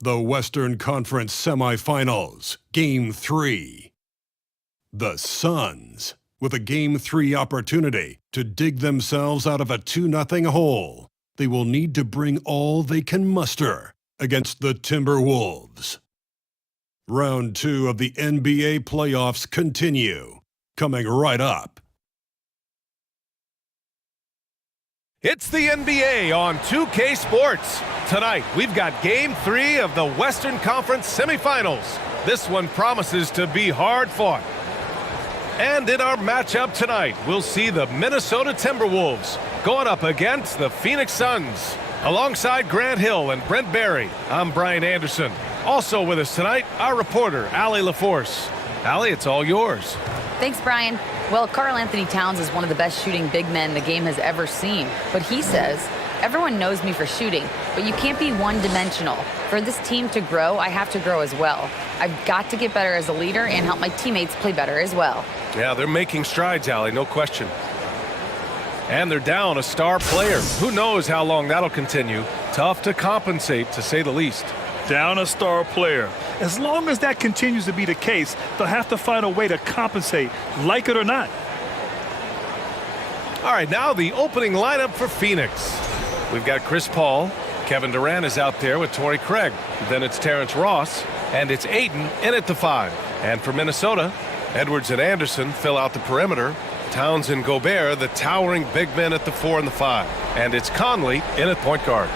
The Western Conference Semifinals, Game 3. The Suns, with a Game 3 opportunity to dig themselves out of a 2-0 hole. They will need to bring all they can muster against the Timberwolves. Round 2 of the NBA playoffs continue, coming right up. It's the NBA on 2K Sports. Tonight, we've got Game 3 of the Western Conference Semifinals. This one promises to be hard-fought. And in our matchup tonight, we'll see the Minnesota Timberwolves going up against the Phoenix Suns. Alongside Grant Hill and Brent Barry, I'm Brian Anderson. Also with us tonight, our reporter, Allie LaForce. Allie, it's all yours. Thanks, Brian. Well, Karl Anthony Towns is one of the best shooting big men the game has ever seen. But he says, everyone knows me for shooting, but you can't be one-dimensional. For this team to grow, I have to grow as well. I've got to get better as a leader and help my teammates play better as well. Yeah, they're making strides, Allie, no question. And they're down a star player. Who knows how long that'll continue. Tough to compensate, to say the least. Down a star player. As long as that continues to be the case, they'll have to find a way to compensate, like it or not. All right, now the opening lineup for Phoenix. We've got Chris Paul. Kevin Durant is out there with Torrey Craig. Then it's Terrence Ross, and it's Ayton in at the 5. And for Minnesota, Edwards and Anderson fill out the perimeter. Towns and Gobert, the towering big men at the 4 and the 5. And it's Conley in at point guard.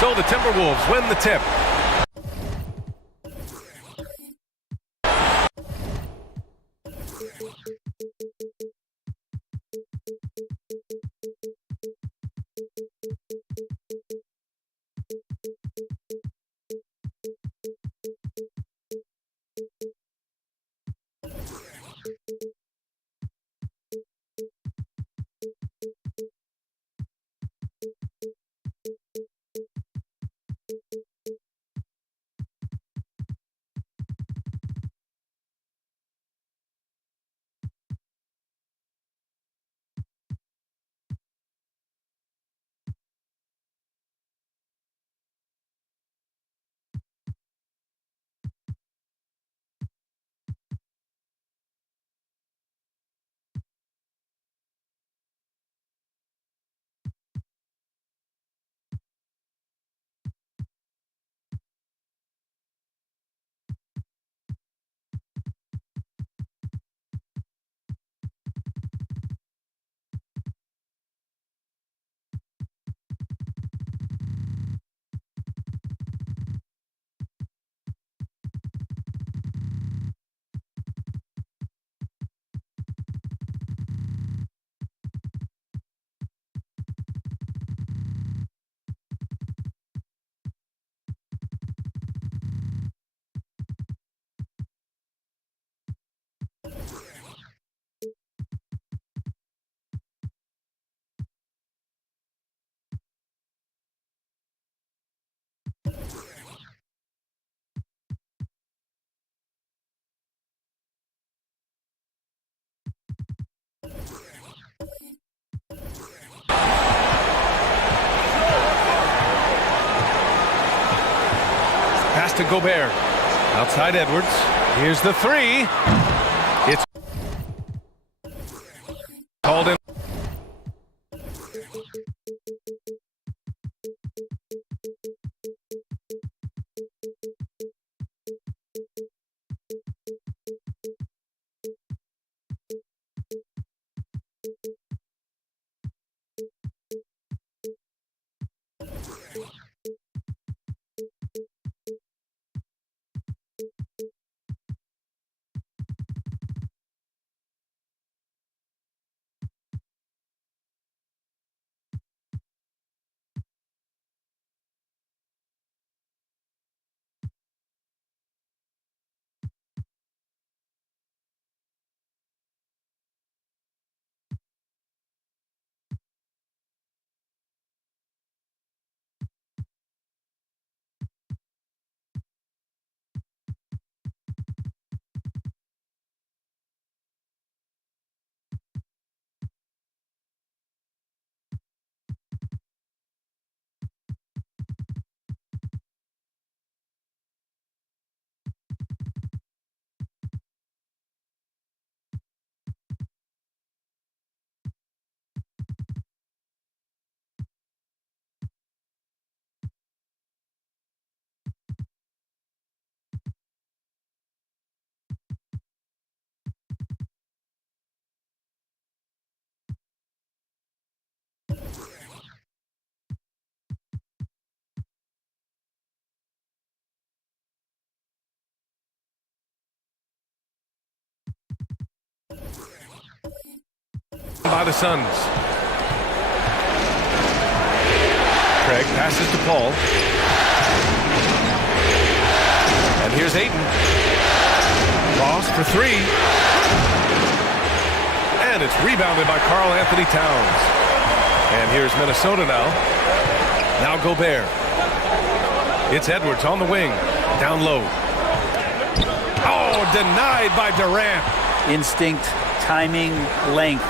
So the Timberwolves win the tip. Pass to Gobert. Outside Edwards. Here's the 3. It's called in. by the Suns. Craig passes to Paul. And here's Ayton. Ross for three. And it's rebounded by Karl Anthony Towns. And here's Minnesota now. Now Gobert. It's Edwards on the wing. Down low. Oh, denied by Durant. Instinct, timing, length.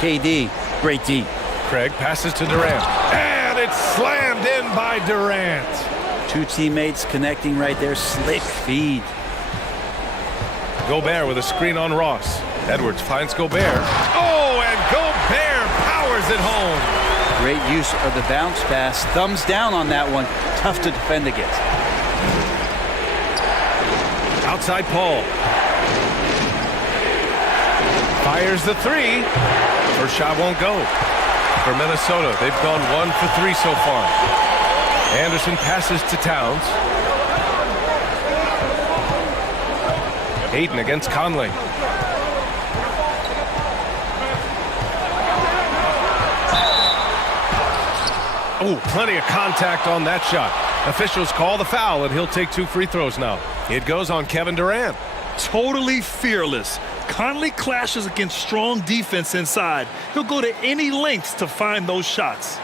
KD, great D. Craig passes to Durant. And it's slammed in by Durant. Two teammates connecting right there. Slick feed. Gobert with a screen on Ross. Edwards finds Gobert. Oh, and Gobert powers it home. Great use of the bounce pass. Thumbs down on that one. Tough to defend against. Outside Paul. Fires the three. First shot won't go. For Minnesota, they've gone 1 for 3 so far. Anderson passes to Towns. Ayton against Conley. Oh, plenty of contact on that shot. Officials call the foul, and he'll take 2 free throws now. It goes on Kevin Durant. Totally fearless. Conley clashes against strong defense inside. He'll go to any lengths to find those shots.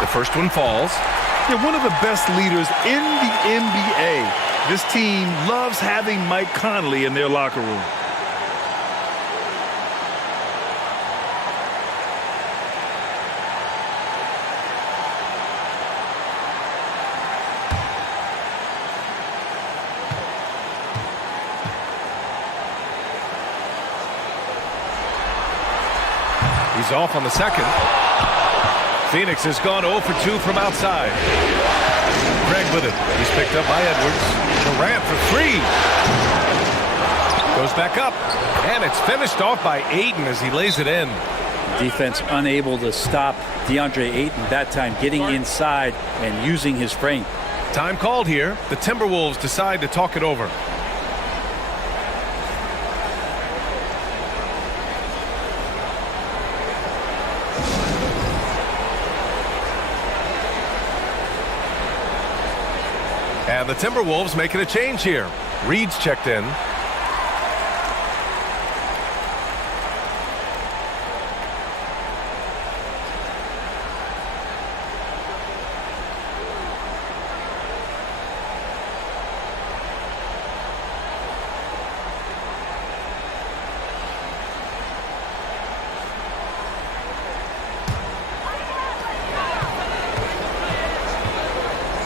The first one falls. They're one of the best leaders in the NBA. This team loves having Mike Conley in their locker room. He's off on the second. Phoenix has gone 0 for 2 from outside. Craig with it. He's picked up by Edwards. Durant for 3. Goes back up. And it's finished off by Ayton as he lays it in. Defense unable to stop DeAndre Ayton that time, getting inside and using his frame. Time called here. The Timberwolves decide to talk it over. And the Timberwolves making a change here. Reed's checked in.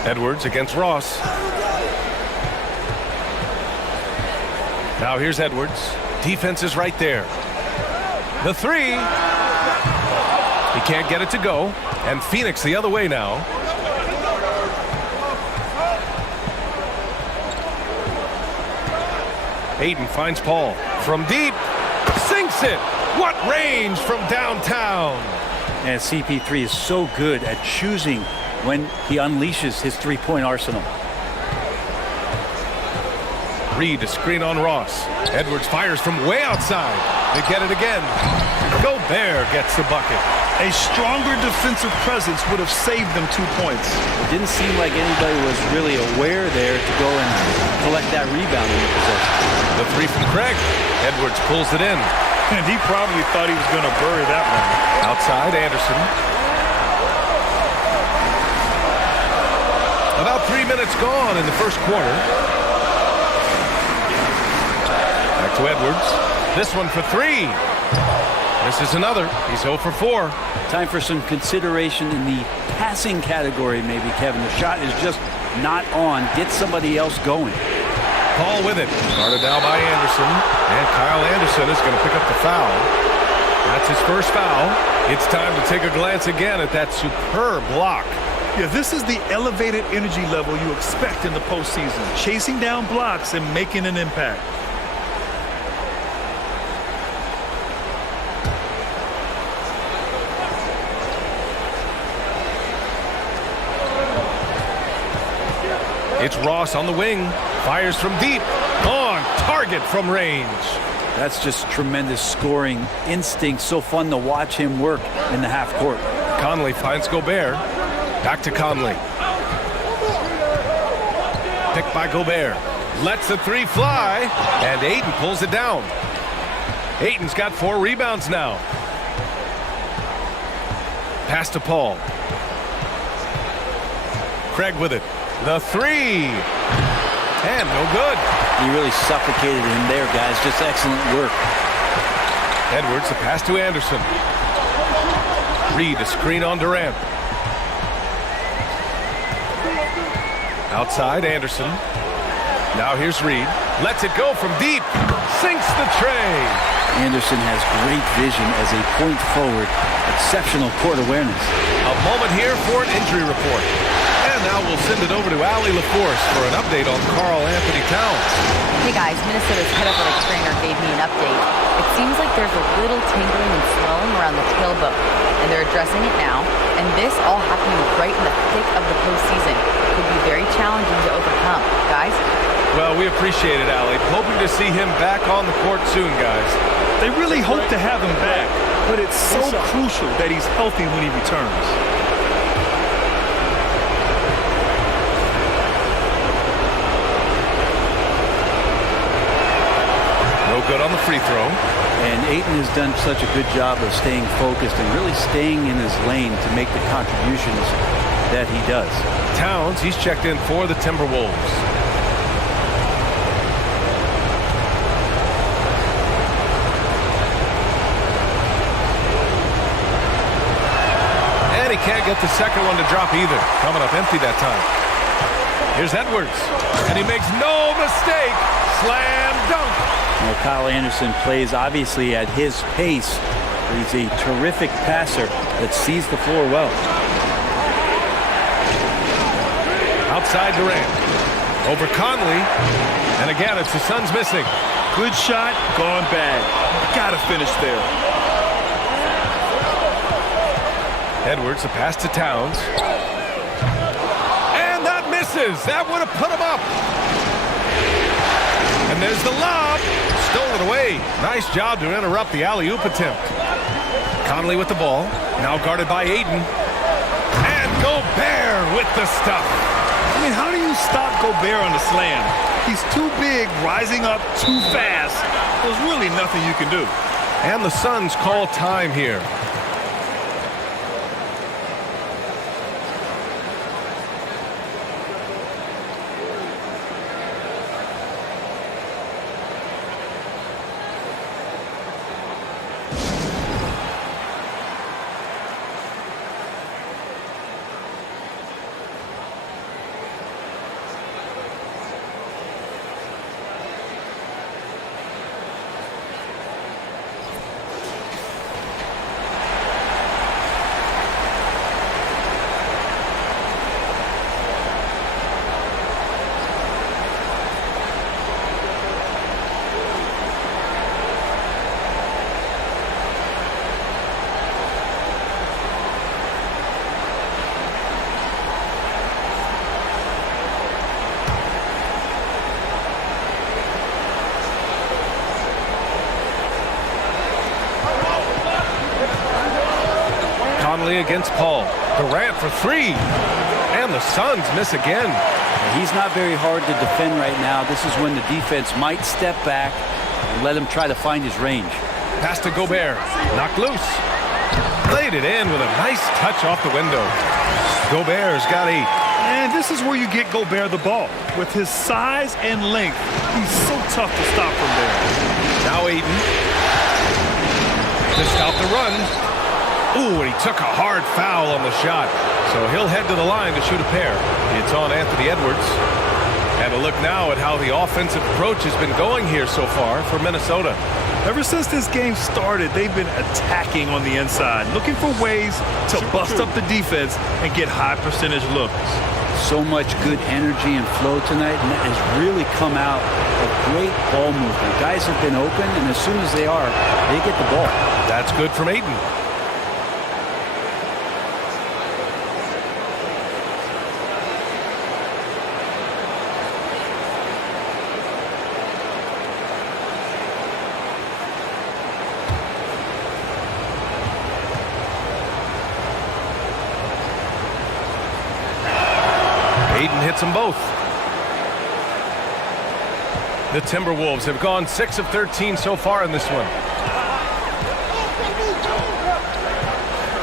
Edwards against Ross. Now here's Edwards. Defense is right there. The three. He can't get it to go. And Phoenix the other way now. Ayton finds Paul. From deep. Sinks it. What range from downtown. And CP3 is so good at choosing when he unleashes his three-point arsenal. Reed, a screen on Ross. Edwards fires from way outside. They get it again. Gobert gets the bucket. A stronger defensive presence would have saved them 2 points. It didn't seem like anybody was really aware there to go and collect that rebound in the possession. The three from Craig. Edwards pulls it in. And he probably thought he was going to bury that one. Outside, Anderson. About 3 minutes gone in the first quarter. Back to Edwards. This one for 3. This is another. He's 0 for 4. Time for some consideration in the passing category, maybe, Kevin. The shot is just not on. Get somebody else going. Paul with it. Started now by Anderson. And Kyle Anderson is going to pick up the foul. That's his first foul. It's time to take a glance again at that superb block. Yeah, this is the elevated energy level you expect in the postseason. Chasing down blocks and making an impact. It's Ross on the wing. Fires from deep. On target from range. That's just tremendous scoring instinct. So fun to watch him work in the half court. Conley finds Gobert. Back to Conley. Picked by Gobert. Lets the three fly. And Ayton pulls it down. Ayton's got 4 rebounds now. Pass to Paul. Craig with it. The three. And no good. He really suffocated him there, guys. Just excellent work. Edwards, the pass to Anderson. Reed, a screen on Durant. Outside, Anderson. Now here's Reed. Lets it go from deep. Sinks the tray. Anderson has great vision as a point forward. Exceptional court awareness. A moment here for an injury report. And now we'll send it over to Allie LaForce for an update on Karl Anthony Towns. Hey guys, Minnesota's head athletic trainer gave me an update. It seems like there's a little tingling and swelling around the tailbone, and they're addressing it now. And this all happening right in the thick of the postseason. Could be very challenging to overcome. Guys? Well, we appreciate it, Allie. Hoping to see him back on the court soon, guys. They really hope to have him back, but it's so crucial that he's healthy when he returns. No good on the free throw. And Ayton has done such a good job of staying focused and really staying in his lane to make the contributions that he does. Towns, he's checked in for the Timberwolves. And he can't get the second one to drop either. Coming up empty that time. Here's Edwards. And he makes no mistake. Slam dunk. Well, Kyle Anderson plays obviously at his pace. He's a terrific passer that sees the floor well. Outside Durant. Over Conley. And again, it's the Suns missing. Good shot, gone bad. Gotta finish there. Edwards, the pass to Towns. And that misses. That would have put him up. And there's the lob. Stolen away. Nice job to interrupt the alley-oop attempt. Conley with the ball. Now guarded by Ayton. And Gobert with the stuff. I mean, how do you stop Gobert on the slam? He's too big, rising up too fast. There's really nothing you can do. And the Suns call time here. Conley against Paul. Durant for three. And the Suns miss again. He's not very hard to defend right now. This is when the defense might step back and let him try to find his range. Pass to Gobert. Knocked loose. Laid it in with a nice touch off the window. Gobert's got 8. And this is where you get Gobert the ball. With his size and length, he's so tough to stop from there. Now Ayton. To stop the run. Ooh, and he took a hard foul on the shot. So he'll head to the line to shoot a pair. It's on Anthony Edwards. And a look now at how the offensive approach has been going here so far for Minnesota. Ever since this game started, they've been attacking on the inside, looking for ways to bust up the defense and get high percentage looks. So much good energy and flow tonight, and that has really come out of great ball movement. Guys have been open, and as soon as they are, they get the ball. That's good from Ayton. Ayton hits them both. The Timberwolves have gone 6 of 13 so far in this one.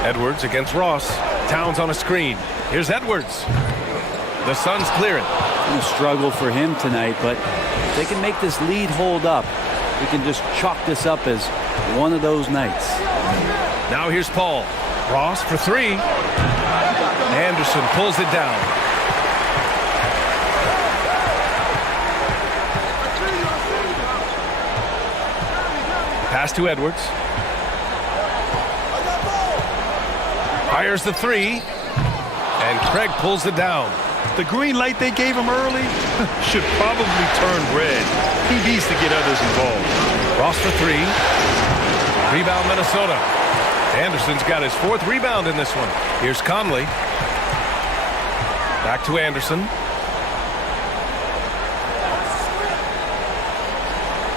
Edwards against Ross. Towns on a screen. Here's Edwards. The Suns clear it. It's going to struggle for him tonight, but if they can make this lead hold up, we can just chalk this up as one of those nights. Now here's Paul. Ross for three. Anderson pulls it down. Pass to Edwards. Fires the three. And Craig pulls it down. The green light they gave him early should probably turn red. He needs to get others involved. Ross for three. Rebound Minnesota. Anderson's got his 4th rebound in this one. Here's Conley. Back to Anderson.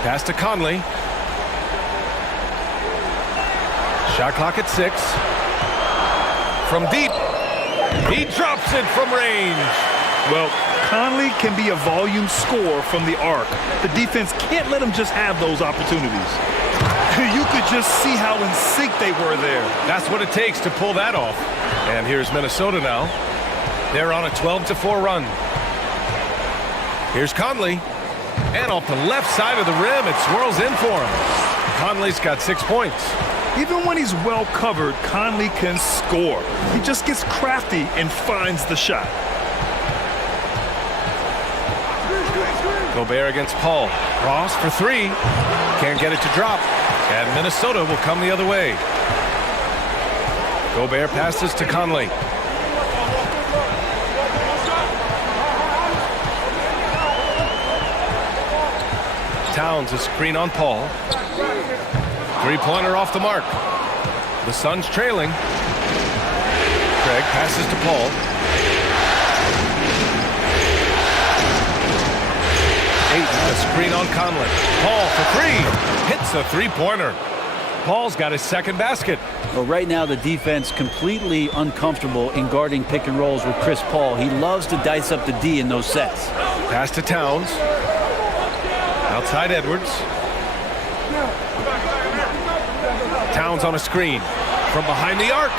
Pass to Conley. Shot clock at 6. From deep. He drops it from range. Well, Conley can be a volume scorer from the arc. The defense can't let him just have those opportunities. You could just see how in sync they were there. That's what it takes to pull that off. And here's Minnesota now. They're on a 12-4 run. Here's Conley. And off the left side of the rim, it swirls in for him. Conley's got 6 points. Even when he's well covered, Conley can score. He just gets crafty and finds the shot. Gobert against Paul. Ross for three. Can't get it to drop. And Minnesota will come the other way. Gobert passes to Conley. Towns a screen on Paul. Three-pointer off the mark. The Suns trailing. Craig passes to Paul. Ayton a screen on Conley. Paul for three. Hits a three-pointer. Paul's got his 2nd basket. Well, right now the defense completely uncomfortable in guarding pick and rolls with Chris Paul. He loves to dice up the D in those sets. Pass to Towns. Outside Edwards. Towns on a screen from behind the arc.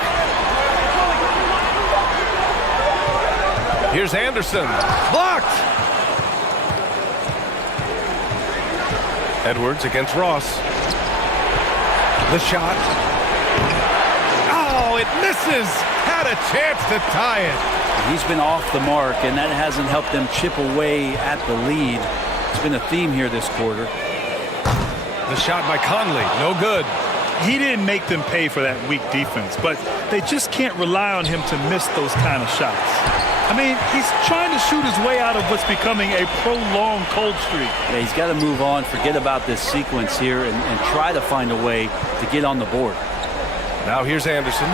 Here's Anderson. Blocked. Edwards against Ross. The shot. Oh, it misses. Had a chance to tie it. He's been off the mark, and that hasn't helped them chip away at the lead. It's been a theme here this quarter. The shot by Conley. No good. He didn't make them pay for that weak defense, but they just can't rely on him to miss those kind of shots. I mean, he's trying to shoot his way out of what's becoming a prolonged cold streak. Yeah, he's got to move on, forget about this sequence here, and try to find a way to get on the board. Now here's Anderson.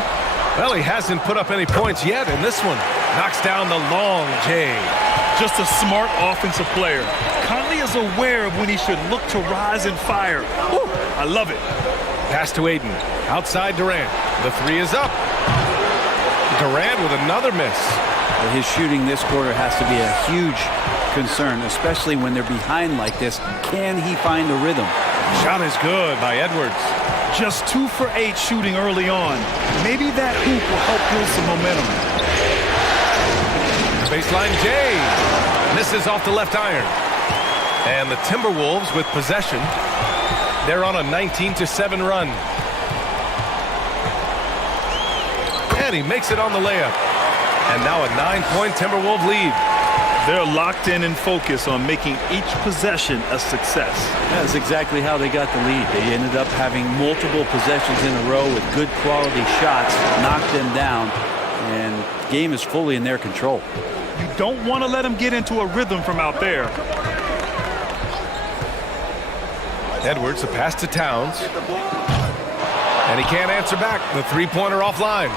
Well, he hasn't put up any points yet in this one. Knocks down the long J. Just a smart offensive player. Conley is aware of when he should look to rise and fire. Woo, I love it. Pass to Ayton. Outside Durant. The three is up. Durant with another miss. But his shooting this quarter has to be a huge concern, especially when they're behind like this. Can he find a rhythm? Shot is good by Edwards. Just 2 for 8 shooting early on. Maybe that hoop will help build some momentum. Baseline J. Misses off the left iron. And the Timberwolves with possession. They're on a 19-7 run. And he makes it on the layup. And now a 9-point Timberwolves lead. They're locked in and focused on making each possession a success. That's exactly how they got the lead. They ended up having multiple possessions in a row with good quality shots, knocked them down, and the game is fully in their control. You don't want to let them get into a rhythm from out there. Edwards, a pass to Towns. And he can't answer back. The three-pointer offline.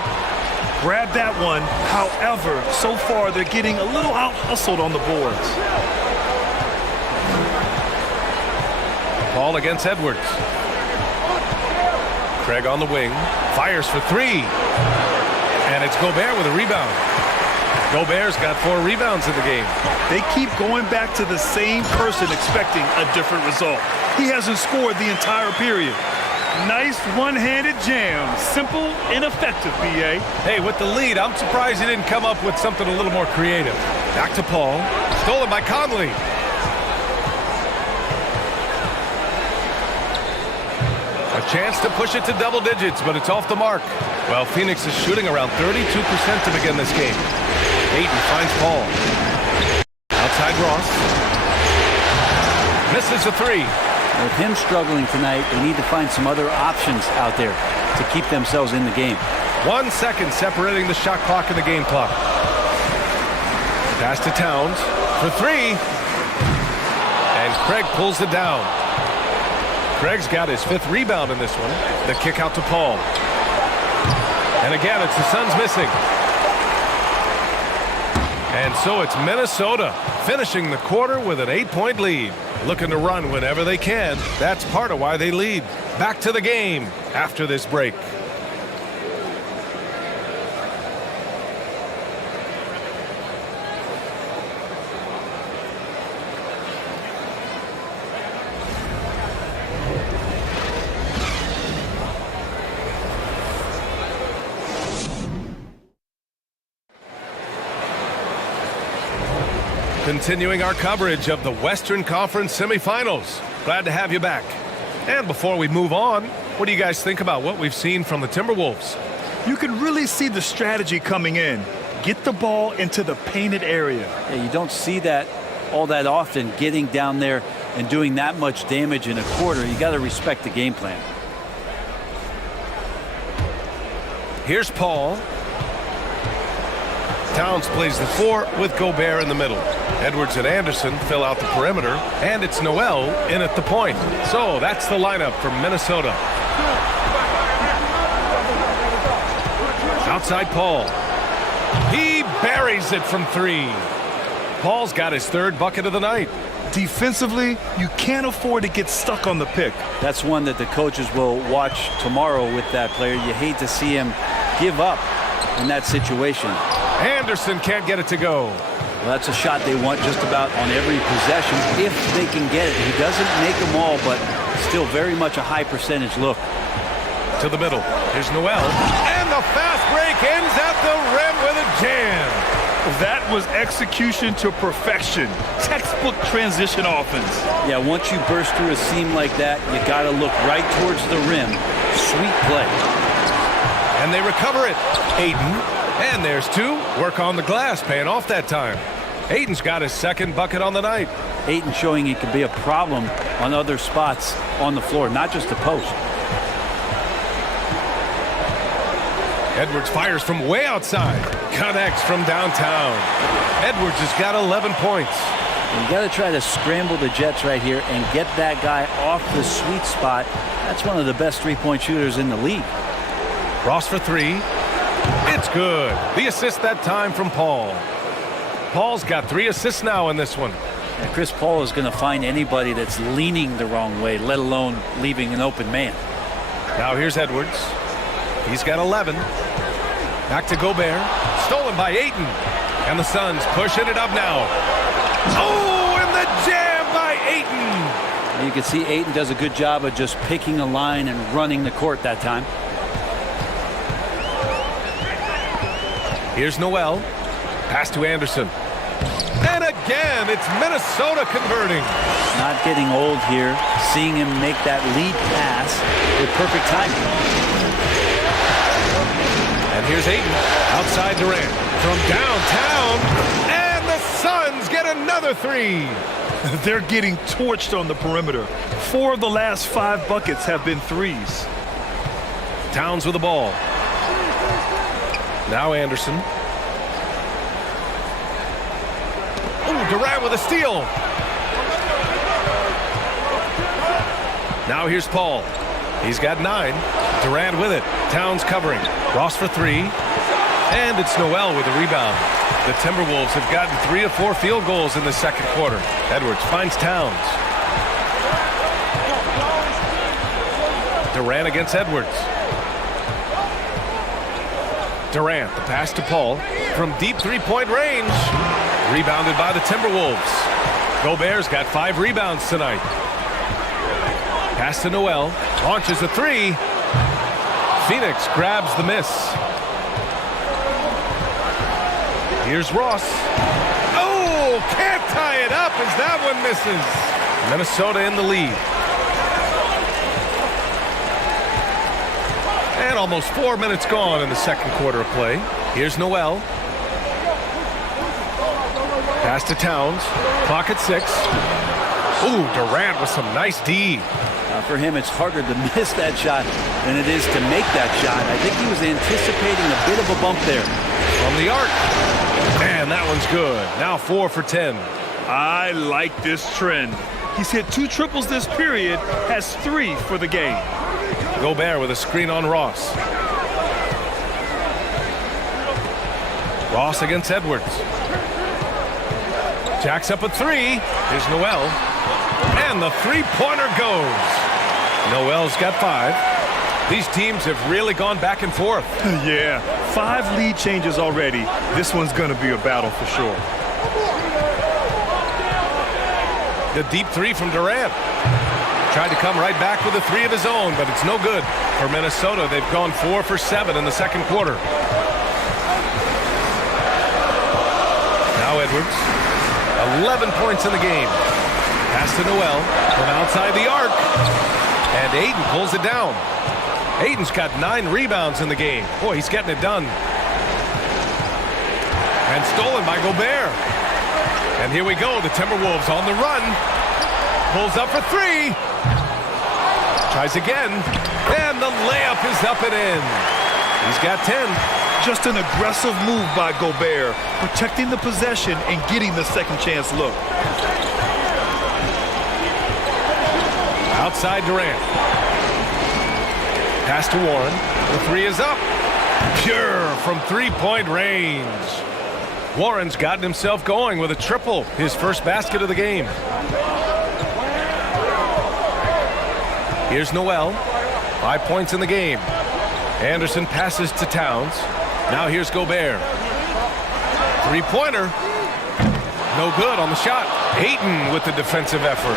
Grab that one. However, so far they're getting a little out-hustled on the boards. Ball against Edwards. Craig on the wing. Fires for three. And it's Gobert with a rebound. Gobert's got 4 rebounds in the game. They keep going back to the same person expecting a different result. He hasn't scored the entire period. Nice one-handed jam. Simple and effective, B.A. Hey, with the lead, I'm surprised he didn't come up with something a little more creative. Back to Paul. Stolen by Conley. A chance to push it to double digits, but it's off the mark. Well, Phoenix is shooting around 32% to begin this game. Ayton finds Paul. Outside Ross. Misses the 3. With him struggling tonight, they need to find some other options out there to keep themselves in the game. 1 second separating the shot clock and the game clock. Pass to Towns for 3. And Craig pulls it down. Craig's got his 5th rebound in this one. The kick out to Paul. And again, it's the Suns missing. And so it's Minnesota finishing the quarter with an 8-point lead. Looking to run whenever they can. That's part of why they lead. Back to the game after this break. Continuing our coverage of the Western Conference semifinals. Glad to have you back. And before we move on, what do you guys think about what we've seen from the Timberwolves? You can really see the strategy coming in. Get the ball into the painted area. Yeah, you don't see that all that often, getting down there and doing that much damage in a quarter. You got to respect the game plan. Here's Paul. Towns plays the 4 with Gobert in the middle. Edwards and Anderson fill out the perimeter, and it's Noel in at the point. So that's the lineup for Minnesota. Outside Paul. He buries it from 3. Paul's got his 3rd bucket of the night. Defensively, you can't afford to get stuck on the pick. That's one that the coaches will watch tomorrow with that player. You hate to see him give up in that situation. Anderson can't get it to go. Well, that's a shot they want just about on every possession if they can get it. He doesn't make them all, but still very much a high percentage look. To the middle. Here's Noel. And the fast break ends at the rim with a jam. That was execution to perfection. Textbook transition offense. Yeah, once you burst through a seam like that, you got to look right towards the rim. Sweet play. And they recover it. Ayton. And there's 2. Work on the glass, paying off that time. Ayton's got his 2nd bucket on the night. Ayton showing he can be a problem on other spots on the floor, not just the post. Edwards fires from way outside. Connects from downtown. Edwards has got 11 points. You got to try to scramble the Jets right here and get that guy off the sweet spot. That's one of the best three-point shooters in the league. Ross for 3. It's good. The assist that time from Paul. Paul's got 3 assists now in this one. And Chris Paul is going to find anybody that's leaning the wrong way, let alone leaving an open man. Now here's Edwards. He's got 11. Back to Gobert. Stolen by Ayton. And the Suns pushing it up now. Oh, and the jam by Ayton. You can see Ayton does a good job of just picking a line and running the court that time. Here's Noel. Pass to Anderson. And again, it's Minnesota converting. Not getting old here. Seeing him make that lead pass with perfect timing. And here's Ayton. Outside Durant. From downtown. And the Suns get another 3. They're getting torched on the perimeter. 4 of the last 5 buckets have been 3s. Towns with the ball. Now Anderson. Ooh, Durant with a steal. Now here's Paul. He's got 9. Durant with it. Towns covering. Ross for 3. And it's Noel with a rebound. The Timberwolves have gotten 3 of 4 field goals in the second quarter. Edwards finds Towns. Durant against Edwards. Durant, the pass to Paul. from deep three-point range. Rebounded by the Timberwolves. Gobert's got 5 rebounds tonight. Pass to Noel. Launches a three. Phoenix grabs the miss. Here's Ross. Oh, can't tie it up as that one misses. Minnesota in the lead. And almost 4 minutes gone in the second quarter of play. Here's Noel. Pass to Towns. Clock at 6. Ooh, Durant with some nice D. For him, it's harder to miss that shot than it is to make that shot. I think he was anticipating a bit of a bump there. From the arc. And that one's good. Now 4 for 10. I like this trend. He's hit 2 triples this period, has 3 for the game. Gobert with a screen on Ross. Ross against Edwards. Jacks up a 3. Here's Noel. And the three-pointer goes. Noel's got 5. These teams have really gone back and forth. Yeah, 5 lead changes already. This one's going to be a battle for sure. The deep 3 from Durant. Tried to come right back with a 3 of his own, but it's no good. For Minnesota, they've gone 4 for 7 in the second quarter. Now Edwards. 11 points in the game. Pass to Noel from outside the arc. And Ayton pulls it down. Ayton's got 9 rebounds in the game. Boy, he's getting it done. And stolen by Gobert. And here we go. The Timberwolves on the run. Pulls up for 3. Tries again. And the layup is up and in. He's got 10. Just an aggressive move by Gobert, protecting the possession and getting the second chance look. Outside Durant. Pass to Warren. The 3 is up. Pure from three-point range. Warren's gotten himself going with a triple. His first basket of the game. Here's Noel. 5 points in the game. Anderson passes to Towns. Now here's Gobert. Three-pointer. No good on the shot. Ayton with the defensive effort.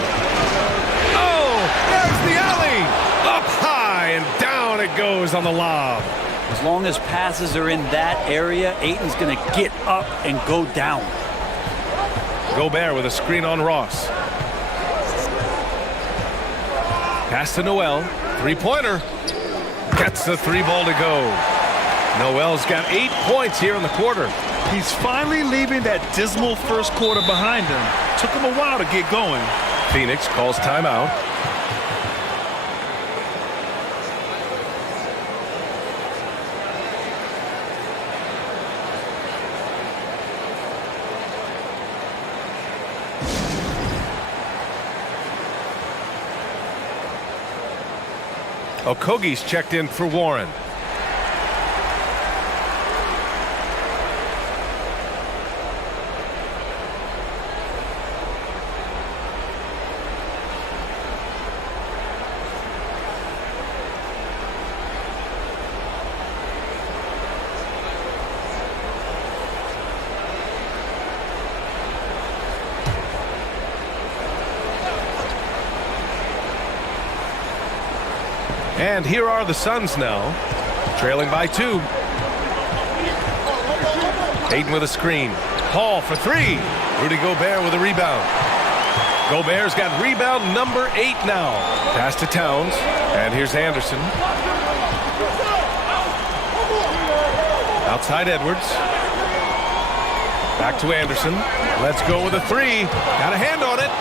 Oh, there's the alley. Up high and down it goes on the lob. As long as passes are in that area, Ayton's going to get up and go down. Gobert with a screen on Ross. Pass to Noel. Three-pointer. Gets the 3 ball to go. Noel's got 8 points here in the quarter. He's finally leaving that dismal first quarter behind him. Took him a while to get going. Phoenix calls timeout. Okogie's checked in for Warren. And here are the Suns now, trailing by 2. Ayton with a screen. Hall for 3. Rudy Gobert with a rebound. Gobert's got rebound number 8 now. Pass to Towns. And here's Anderson. Outside Edwards. Back to Anderson. Let's go with a 3. Got a hand on it.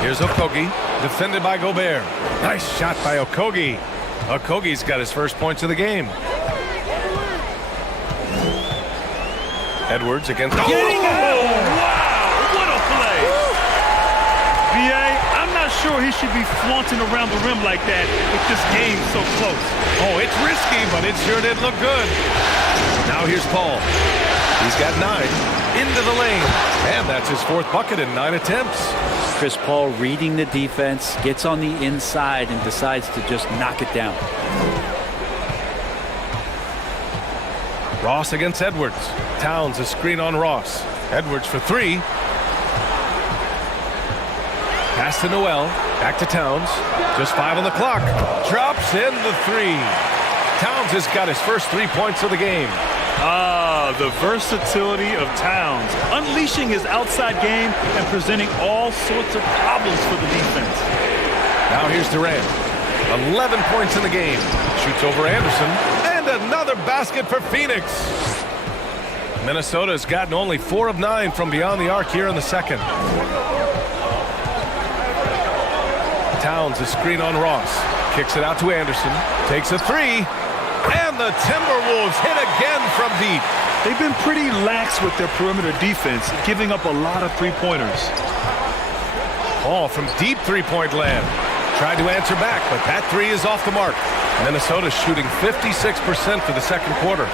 Here's Okogie. Defended by Gobert. Nice shot by Okogie. Okogie's got his first points of the game. Edwards against... Oh, wow! What a play! B.A., I'm not sure he should be flaunting around the rim like that with this game so close. Oh, it's risky, but it sure did look good. Now here's Paul. He's got 9. Into the lane. And that's his 4th bucket in 9 attempts. Chris Paul reading the defense, gets on the inside and decides to just knock it down. Ross against Edwards. Towns a screen on Ross. Edwards for three. Pass to Noel. Back to Towns. Just 5 on the clock. Drops in the three. Towns has got his first 3 points of the game. The versatility of Towns, unleashing his outside game and presenting all sorts of problems for the defense. Now here's Durant. 11 points in the game. Shoots over Anderson. And another basket for Phoenix. Minnesota has gotten only 4 of 9 from beyond the arc here in the second. Towns a screen on Ross. Kicks it out to Anderson. Takes a three. And the Timberwolves hit again from deep. They've been pretty lax with their perimeter defense, giving up a lot of three-pointers. Ball from deep three-point land. Tried to answer back, but that three is off the mark. Minnesota shooting 56% for the second quarter.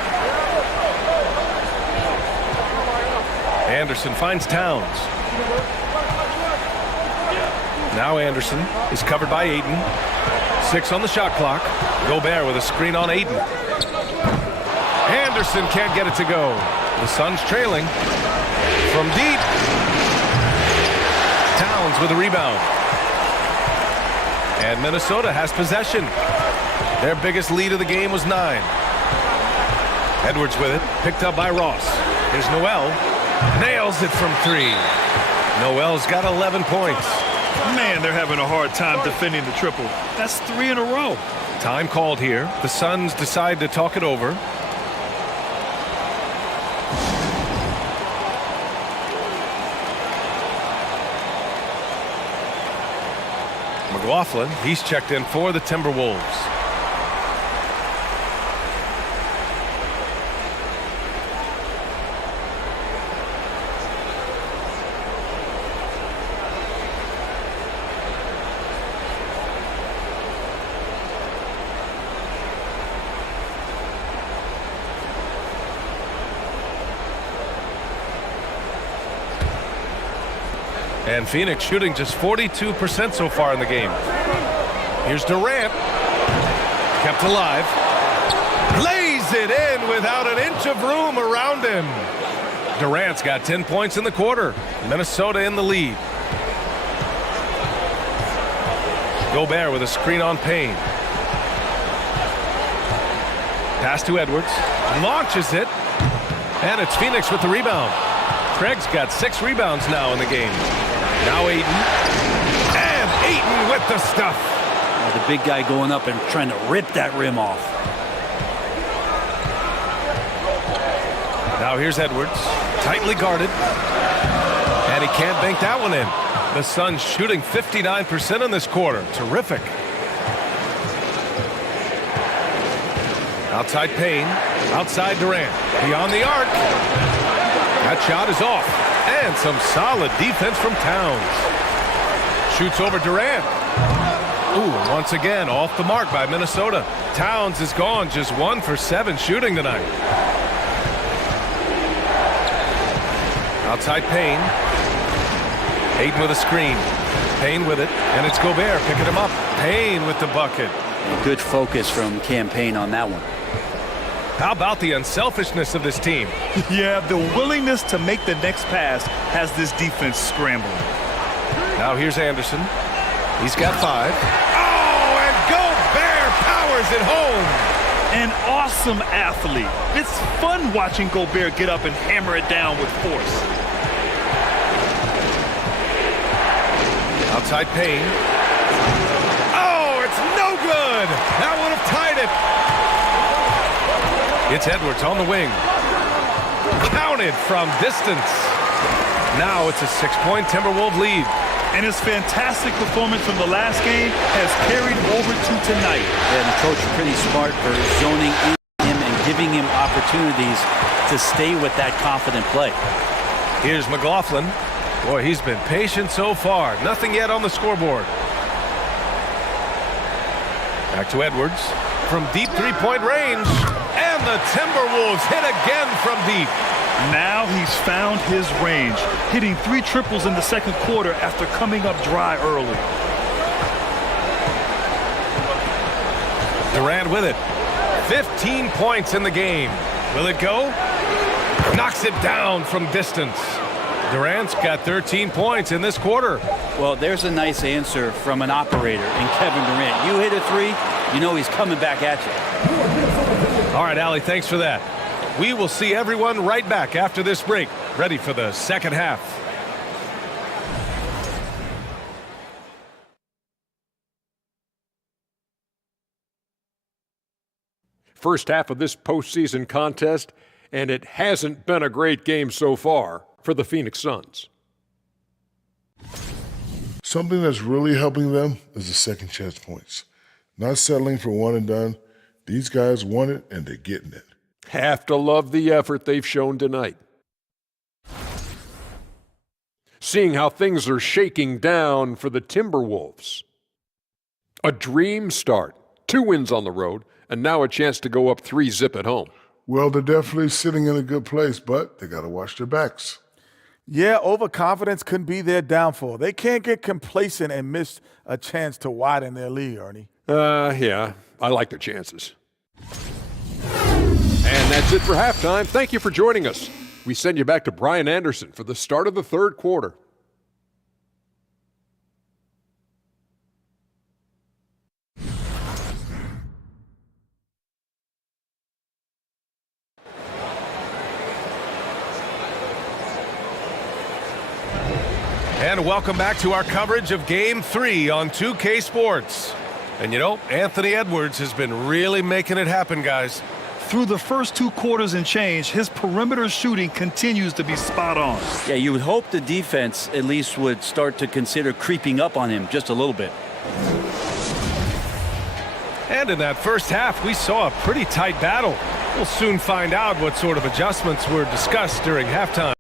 Anderson finds Towns. Now Anderson is covered by Ayton. 6 on the shot clock. Gobert with a screen on Ayton. Anderson can't get it to go. The Suns trailing. From deep. Towns with a rebound. And Minnesota has possession. Their biggest lead of the game was 9. Edwards with it. Picked up by Ross. Here's Noel. Nails it from 3. Noel's got 11 points. Man, they're having a hard time defending the triple. That's 3 in a row. Time called here. The Suns decide to talk it over. McLaughlin, he's checked in for the Timberwolves. And Phoenix shooting just 42% so far in the game. Here's Durant. Kept alive. Lays it in without an inch of room around him. Durant's got 10 points in the quarter. Minnesota in the lead. Gobert with a screen on Payne. Pass to Edwards. Launches it. And it's Phoenix with the rebound. Craig's got 6 rebounds now in the game. Now Ayton. And Ayton with the stuff. The big guy going up and trying to rip that rim off. Now here's Edwards. Tightly guarded. And he can't bank that one in. The Suns shooting 59% in this quarter. Terrific. Outside Payne. Outside Durant. Beyond the arc. That shot is off. And some solid defense from Towns. Shoots over Durant. Ooh, once again, off the mark by Minnesota. Towns is gone, just 1 for 7 shooting tonight. Outside Payne. Ayton with a screen. Payne with it, and it's Gobert picking him up. Payne with the bucket. Good focus from Campaign on that one. How about the unselfishness of this team? Yeah, the willingness to make the next pass has this defense scrambling. Now here's Anderson. He's got 5. Oh, and Gobert powers it home. An awesome athlete. It's fun watching Gobert get up and hammer it down with force. Outside Payne. Oh, it's no good. That would have tied it. It's Edwards on the wing. Counted from distance. Now it's a 6-point Timberwolves lead. And his fantastic performance from the last game has carried over to tonight. And the coach pretty smart for zoning in him and giving him opportunities to stay with that confident play. Here's McLaughlin. Boy, he's been patient so far. Nothing yet on the scoreboard. Back to Edwards. From deep three-point range. And the Timberwolves hit again from deep. Now he's found his range, hitting 3 triples in the second quarter after coming up dry early. Durant with it. 15 points in the game. Will it go? Knocks it down from distance. Durant's got 13 points in this quarter. Well, there's a nice answer from an operator in Kevin Durant. You hit a three, you know he's coming back at you. All right, Allie, thanks for that. We will see everyone right back after this break, ready for the second half. First half of this postseason contest, and it hasn't been a great game so far for the Phoenix Suns. Something that's really helping them is the second chance points. Not settling for one and done. These guys want it, and they're getting it. Have to love the effort they've shown tonight. Seeing how things are shaking down for the Timberwolves. A dream start. 2 wins on the road, and now a chance to go up 3-0 at home. Well, they're definitely sitting in a good place, but they got to watch their backs. Yeah, overconfidence can be their downfall. They can't get complacent and miss a chance to widen their lead, Ernie. Yeah, I like their chances. And that's it for halftime. Thank you for joining us. We send you back to Brian Anderson for the start of the third quarter. And welcome back to our coverage of Game 3 on 2K Sports. And you know, Anthony Edwards has been really making it happen, guys. Through the first 2 quarters and change, his perimeter shooting continues to be spot on. Yeah, you would hope the defense at least would start to consider creeping up on him just a little bit. And in that first half, we saw a pretty tight battle. We'll soon find out what sort of adjustments were discussed during halftime.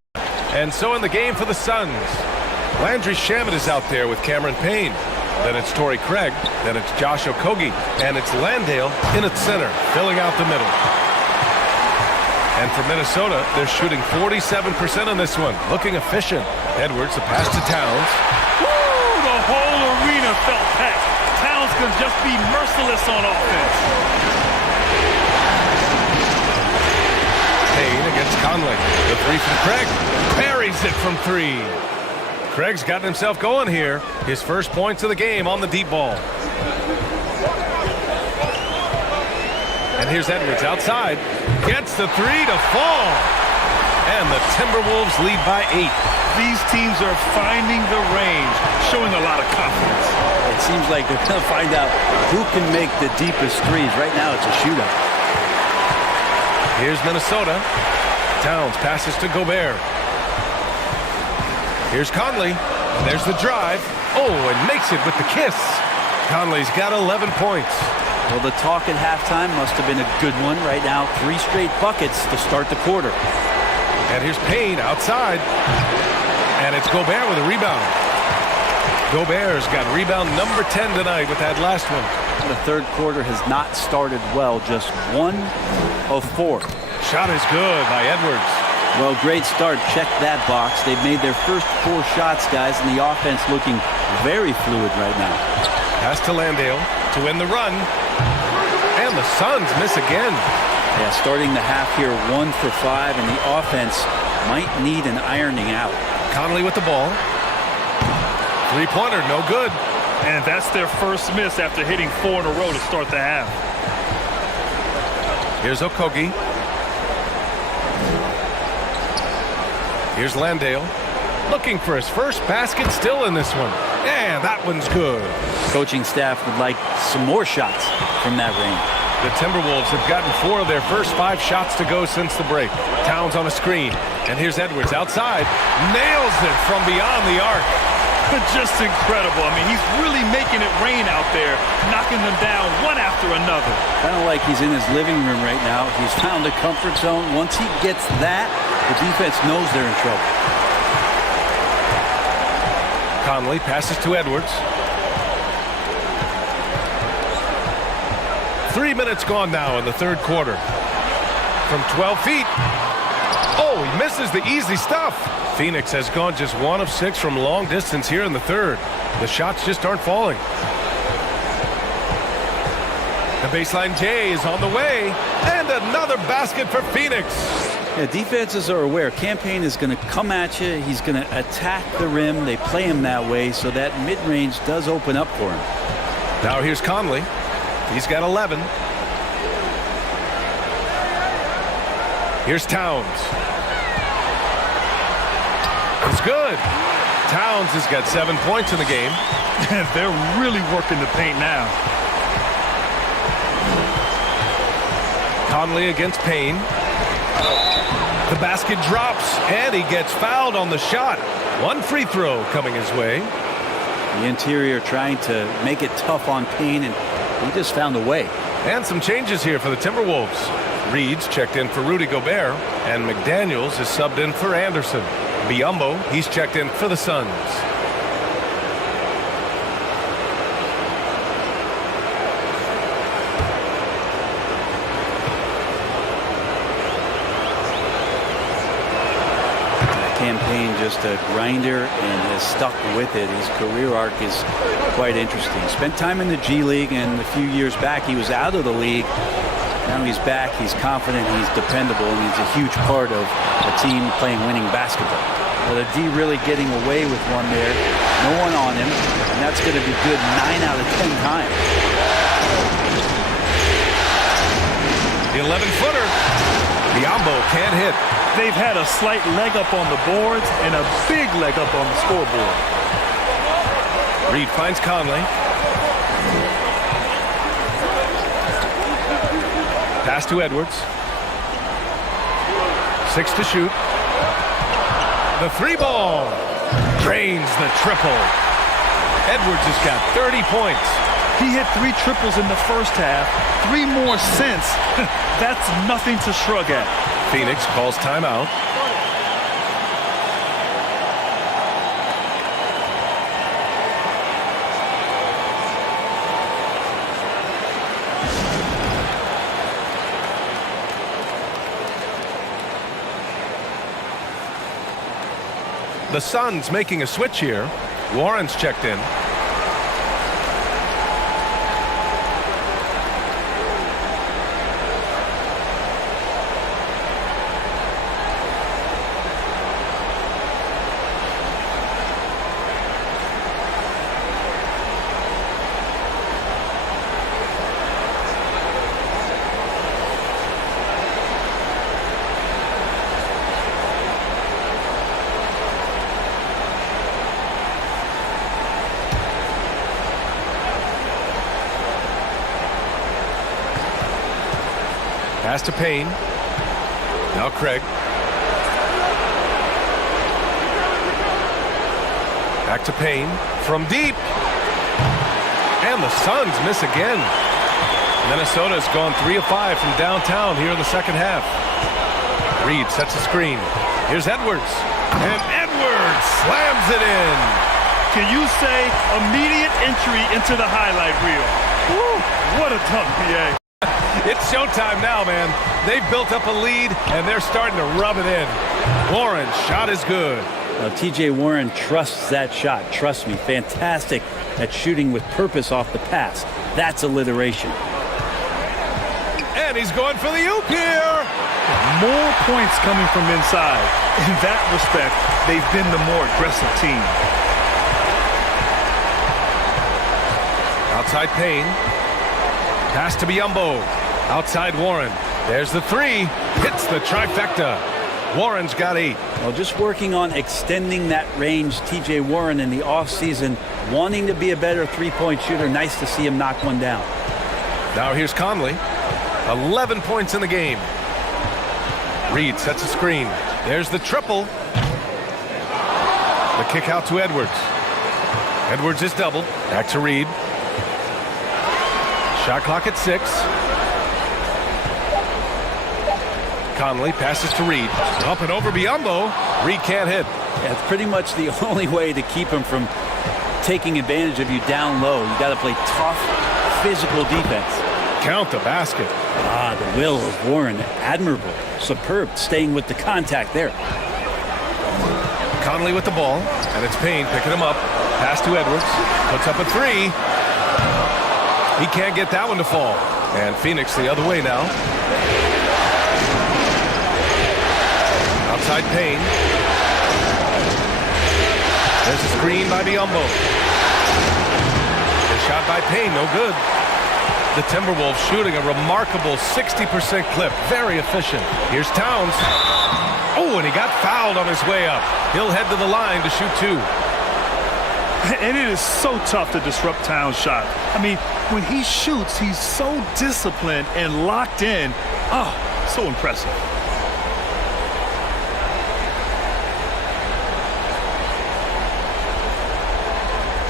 And so in the game for the Suns, Landry Shamet is out there with Cameron Payne. Then it's Torrey Craig. Then it's Josh Okogie. And it's Landale in at center, filling out the middle. And for Minnesota, they're shooting 47% on this one. Looking efficient. Edwards, the pass to Towns. Woo! The whole arena felt packed. Towns can just be merciless on offense. Payne against Conley. The three from Craig. Parries it from 3. Craig's gotten himself going here. His first points of the game on the deep ball. And here's Edwards outside. Gets the 3 to fall. And the Timberwolves lead by 8. These teams are finding the range, showing a lot of confidence. It seems like they're going to find out who can make the deepest threes. Right now it's a shootout. Here's Minnesota. Towns passes to Gobert. Here's Conley. There's the drive. Oh, and makes it with the kiss. Conley's got 11 points. Well, the talk at halftime must have been a good one. Right now, 3 straight buckets to start the quarter. And here's Payne outside. And it's Gobert with a rebound. Gobert's got rebound number 10 tonight with that last one. The third quarter has not started well. Just 1 of 4. Shot is good by Edwards. Well, great start. Check that box. They've made their first 4 shots, guys, and the offense looking very fluid right now. Pass to Landale to win the run. And the Suns miss again. Yeah, starting the half here 1 for 5, and the offense might need an ironing out. Conley with the ball. 3-pointer, no good. And that's their first miss after hitting 4 in a row to start the half. Here's Okogie. Here's Landale. Looking for his first basket still in this one. And that one's good. Coaching staff would like some more shots from that range. The Timberwolves have gotten 4 of their first 5 shots to go since the break. Towns on a screen. And here's Edwards outside. Nails it from beyond the arc. Just incredible. I mean, he's really making it rain out there, knocking them down one after another. Kind of like he's in his living room right now. He's found a comfort zone. Once he gets that, the defense knows they're in trouble. Conley passes to Edwards. 3 minutes gone now in the third quarter. From 12 feet. Oh, he misses the easy stuff. Phoenix has gone just 1 of 6 from long distance here in the third. The shots just aren't falling. The baseline J is on the way, and another basket for Phoenix. Yeah, defenses are aware. Campaign is going to come at you. He's going to attack the rim. They play him that way, so that mid-range does open up for him. Now here's Conley. He's got 11. Here's Towns. It's good. Towns has got 7 points in the game. They're really working the paint now. Conley against Payne. The basket drops, and he gets fouled on the shot. One free throw coming his way. The interior trying to make it tough on Payne, and he just found a way. And some changes here for the Timberwolves. Reed's checked in for Rudy Gobert, and McDaniels is subbed in for Anderson. Biyombo, he's checked in for the Suns. Campaign just a grinder and has stuck with it. His career arc is quite interesting. Spent time in the G League, and a few years back he was out of the league. Now he's back, he's confident, he's dependable, and he's a huge part of a team playing winning basketball. The D really getting away with one there. No one on him, and that's going to be good 9 out of 10 times. The 11-footer. Biyombo can't hit. They've had a slight leg up on the boards and a big leg up on the scoreboard. Reed finds Conley. Pass to Edwards. 6 to shoot. The 3-ball. Drains the triple. Edwards has got 30 points. He hit 3 triples in the first half, 3 more since. That's nothing to shrug at. Phoenix calls timeout. The Suns making a switch here. Warren's checked in. Pass to Payne. Now Craig. Back to Payne. From deep. And the Suns miss again. Minnesota has gone 3 of 5 from downtown here in the second half. Reed sets a screen. Here's Edwards. And Edwards slams it in. Can you say immediate entry into the highlight reel? Woo, what a dunk, PA. It's showtime now, man. They've built up a lead, and they're starting to rub it in. Warren's shot is good. T.J. Warren trusts that shot. Trust me, fantastic at shooting with purpose off the pass. That's alliteration. And he's going for the oop here. More points coming from inside. In that respect, they've been the more aggressive team. Outside Payne. Pass to Biyombo. Outside Warren. There's the 3. Hits the trifecta. Warren's got 8. Well, just working on extending that range. T.J. Warren in the offseason wanting to be a better three-point shooter. Nice to see him knock one down. Now here's Conley. 11 points in the game. Reed sets a screen. There's the triple. The kick out to Edwards. Edwards is doubled. Back to Reed. Shot clock at 6. Conley passes to Reed. Up and over Biyombo. Reed can't hit. Yeah, it's pretty much the only way to keep him from taking advantage of you down low. You got to play tough, physical defense. Count the basket. The will of Warren, admirable, superb, staying with the contact there. Conley with the ball, and it's Payne picking him up. Pass to Edwards. Puts up a 3. He can't get that one to fall. And Phoenix the other way now. Outside Payne. There's a screen by Biyombo. A shot by Payne, no good. The Timberwolves shooting a remarkable 60% clip. Very efficient. Here's Towns. Oh, and he got fouled on his way up. He'll head to the line to shoot 2. And it is so tough to disrupt Towns' shot. I mean, when he shoots, he's so disciplined and locked in. Oh, so impressive.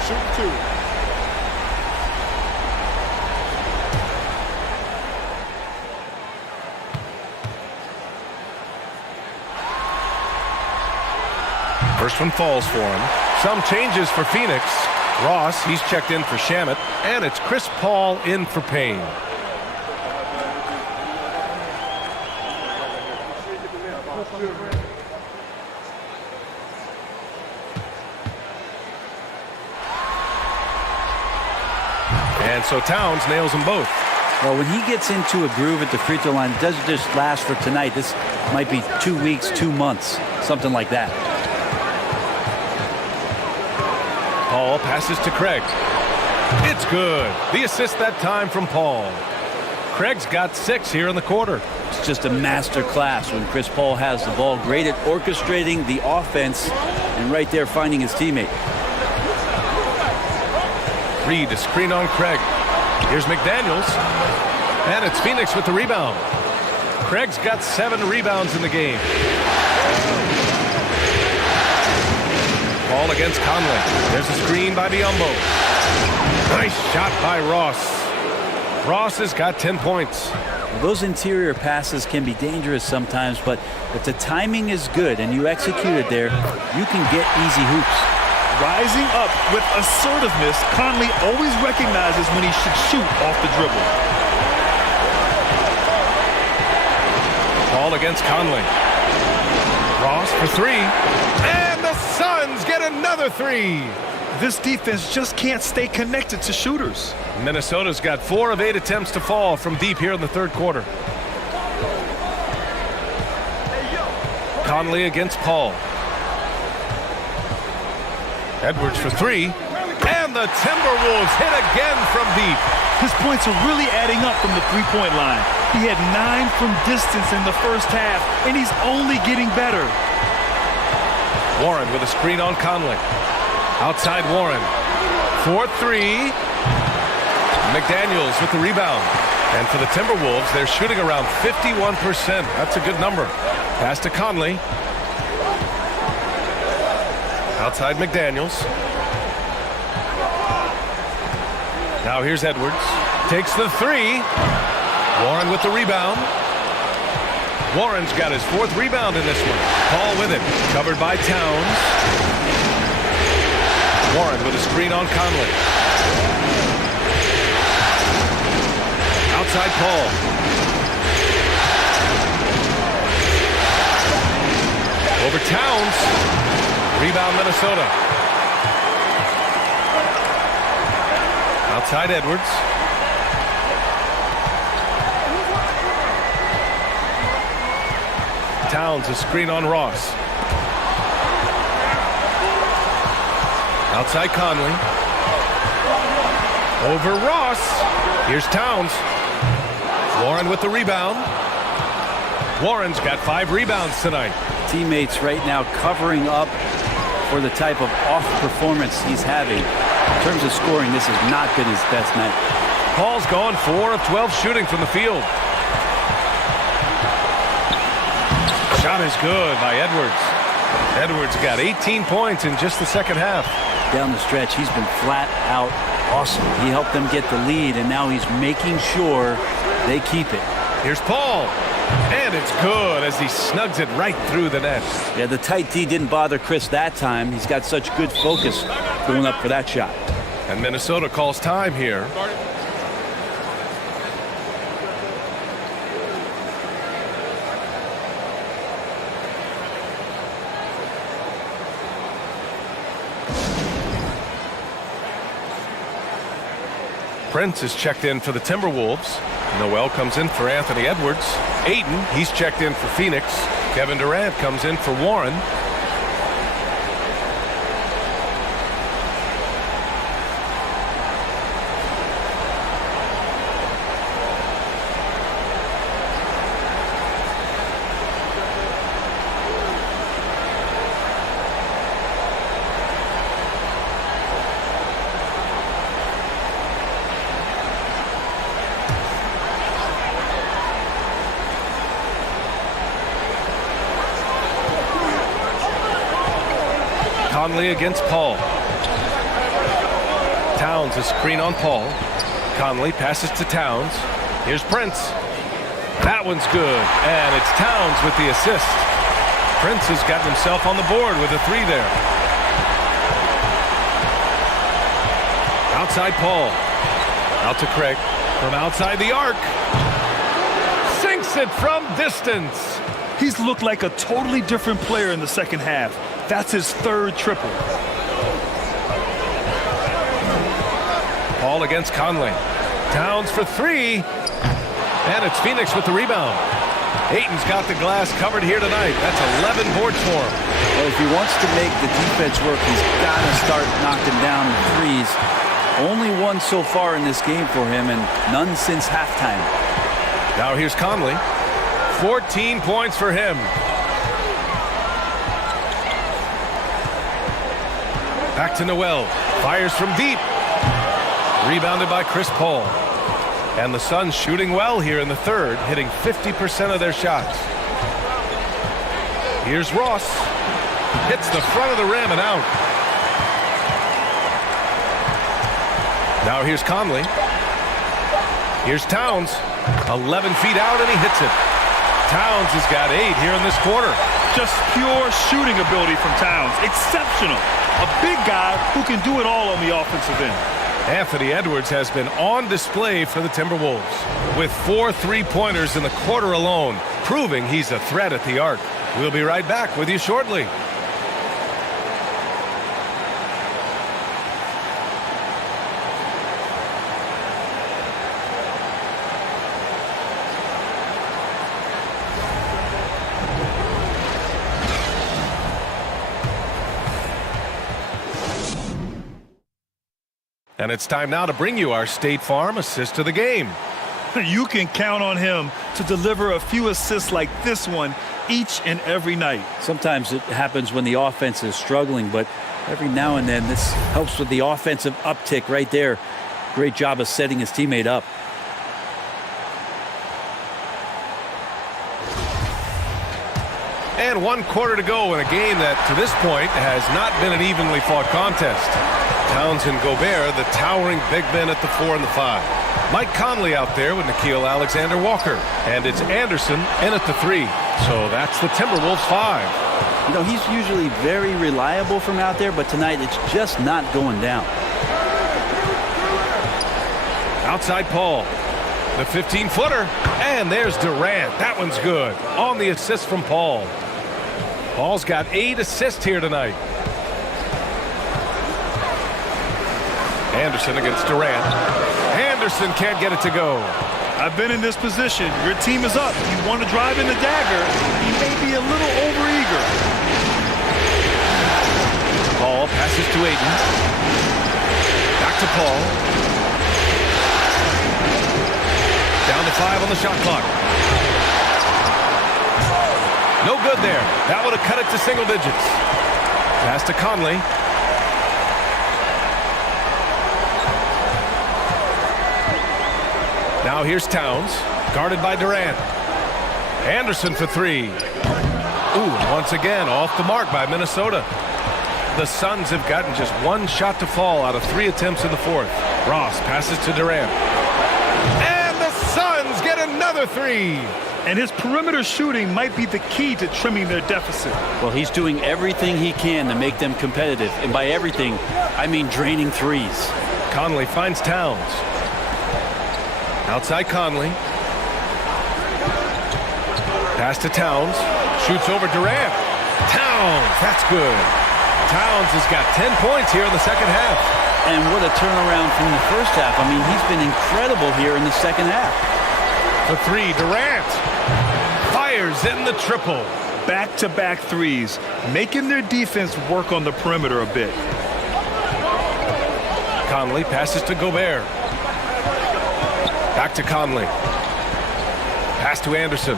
Shoot 2. First one falls for him. Some changes for Phoenix. Ross, he's checked in for Shamet, and it's Chris Paul in for Payne. And so Towns nails them both. Well, when he gets into a groove at the free throw line, it doesn't just last for tonight. This might be 2 weeks, 2 months, something like that. Paul passes to Craig. It's good. The assist that time from Paul. Craig's got 6 here in the quarter. It's just a master class when Chris Paul has the ball. Great at orchestrating the offense and right there finding his teammate. Reed to screen on Craig. Here's McDaniels. And it's Phoenix with the rebound. Craig's got 7 rebounds in the game. Ball against Conley. There's a screen by Biyombo. Nice shot by Ross. Ross has got 10 points. Those interior passes can be dangerous sometimes, but if the timing is good and you execute it there, you can get easy hoops. Rising up with assertiveness, Conley always recognizes when he should shoot off the dribble. Ball against Conley. Ross for 3. And the Suns get another 3. This defense just can't stay connected to shooters. Minnesota's got 4 of 8 attempts to fall from deep here in the third quarter. Conley against Paul. Edwards for 3. And the Timberwolves hit again from deep. His points are really adding up from the three-point line. He had 9 from distance in the first half, and he's only getting better. Warren with a screen on Conley. Outside Warren. 4-3. McDaniels with the rebound. And for the Timberwolves, they're shooting around 51%. That's a good number. Pass to Conley. Outside McDaniels. Now here's Edwards. Takes the 3. Warren with the rebound. Warren's got his 4th rebound in this one. Paul with it. Covered by Towns. Warren with a screen on Conley. Outside Paul. Over Towns. Rebound Minnesota. Outside Edwards. Towns a screen on Ross. Outside Conley. Over Ross. Here's Towns. Warren with the rebound. Warren's got 5 rebounds tonight. Teammates right now covering up for the type of off performance he's having. In terms of scoring, this has not been his best night. Paul's gone 4 of 12 shooting from the field. Shot is good by Edwards. Edwards got 18 points in just the second half. Down the stretch, he's been flat out awesome. He helped them get the lead, and now he's making sure they keep it. Here's Paul. And it's good as he snugs it right through the net. Yeah, the tight D didn't bother Chris that time. He's got such good focus going up for that shot. And Minnesota calls time here. Prince is checked in for the Timberwolves. Noel comes in for Anthony Edwards. Ayton, he's checked in for Phoenix. Kevin Durant comes in for Warren. Conley against Paul. Towns a screen on Paul. Conley passes to Towns. Here's Prince. That one's good, and it's Towns with the assist. Prince has gotten himself on the board with a 3 there. Outside Paul. Out to Craig. From outside the arc. Sinks it from distance. He's looked like a totally different player in the second half. That's his 3rd triple. Paul against Conley. Towns for 3. And it's Phoenix with the rebound. Ayton's got the glass covered here tonight. That's 11 boards for him. Well, if he wants to make the defense work, he's got to start knocking down the threes. Only one so far in this game for him, and none since halftime. Now here's Conley. 14 points for him. Back to Noel. Fires from deep. Rebounded by Chris Paul. And the Suns shooting well here in the 3rd, hitting 50% of their shots. Here's Ross. Hits the front of the rim and out. Now here's Conley. Here's Towns. 11 feet out and he hits it. Towns has got 8 here in this quarter. Just pure shooting ability from Towns. Exceptional. A big guy who can do it all on the offensive end. Anthony Edwards has been on display for the Timberwolves with 4 3-pointers in the quarter alone, proving he's a threat at the arc. We'll be right back with you shortly. And it's time now to bring you our State Farm assist of the game. You can count on him to deliver a few assists like this one each and every night. Sometimes it happens when the offense is struggling, but every now and then this helps with the offensive uptick right there. Great job of setting his teammate up. And 1 quarter to go in a game that, to this point, has not been an evenly fought contest. Towns and Gobert, the towering big men at the 4 and the 5. Mike Conley out there with Nickeil Alexander-Walker. And it's Anderson in at the 3. So that's the Timberwolves 5. You know, he's usually very reliable from out there, but tonight it's just not going down. Outside Paul. The 15-footer. And there's Durant. That one's good. On the assist from Paul. Paul's got 8 assists here tonight. Anderson against Durant. Anderson can't get it to go. I've been in this position. Your team is up. You want to drive in the dagger. He may be a little overeager. Paul passes to Ayton. Back to Paul. Down to 5 on the shot clock. No good there. That would have cut it to single digits. Pass to Conley. Now here's Towns, guarded by Durant. Anderson for 3. Ooh, once again, off the mark by Minnesota. The Suns have gotten just 1 shot to fall out of 3 attempts in the 4th. Ross passes to Durant. And the Suns get another 3. And his perimeter shooting might be the key to trimming their deficit. Well, he's doing everything he can to make them competitive. And by everything, I mean draining threes. Conley finds Towns. Outside Conley. Pass to Towns. Shoots over Durant. Towns, that's good. Towns has got 10 points here in the second half. And what a turnaround from the first half. I mean, he's been incredible here in the second half. For three, Durant fires in the triple. Back-to-back threes, making their defense work on the perimeter a bit. Conley passes to Gobert. Back to Conley. Pass to Anderson.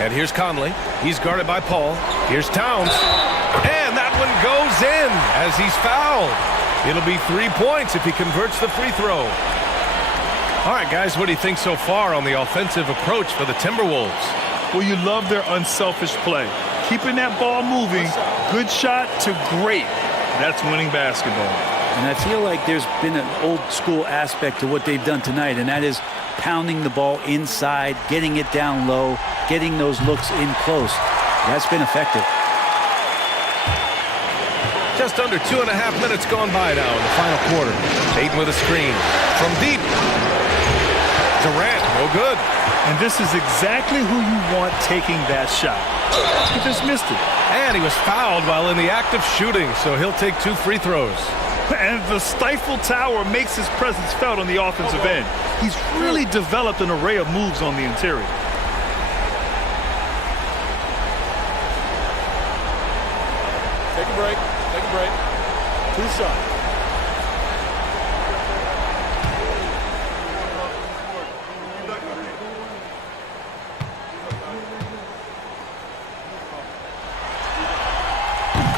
And here's Conley. He's guarded by Paul. Here's Towns. And that one goes in as he's fouled. It'll be 3 points if he converts the free throw. All right, guys, what do you think so far on the offensive approach for the Timberwolves? Well, you love their unselfish play. Keeping that ball moving, good shot to great. That's winning basketball. And I feel like there's been an old school aspect to what they've done tonight, and that is pounding the ball inside, getting it down low, getting those looks in close. That's been effective. Just under 2.5 minutes gone by now in the final quarter. Ayton with a screen. From deep. Durant, no good. And this is exactly who you want taking that shot. He just missed it. And he was fouled while in the act of shooting, so he'll take 2 free throws. And the stifle tower makes his presence felt on the offensive end. He's really developed an array of moves on the interior. Take a break. Take a break. 2 shots.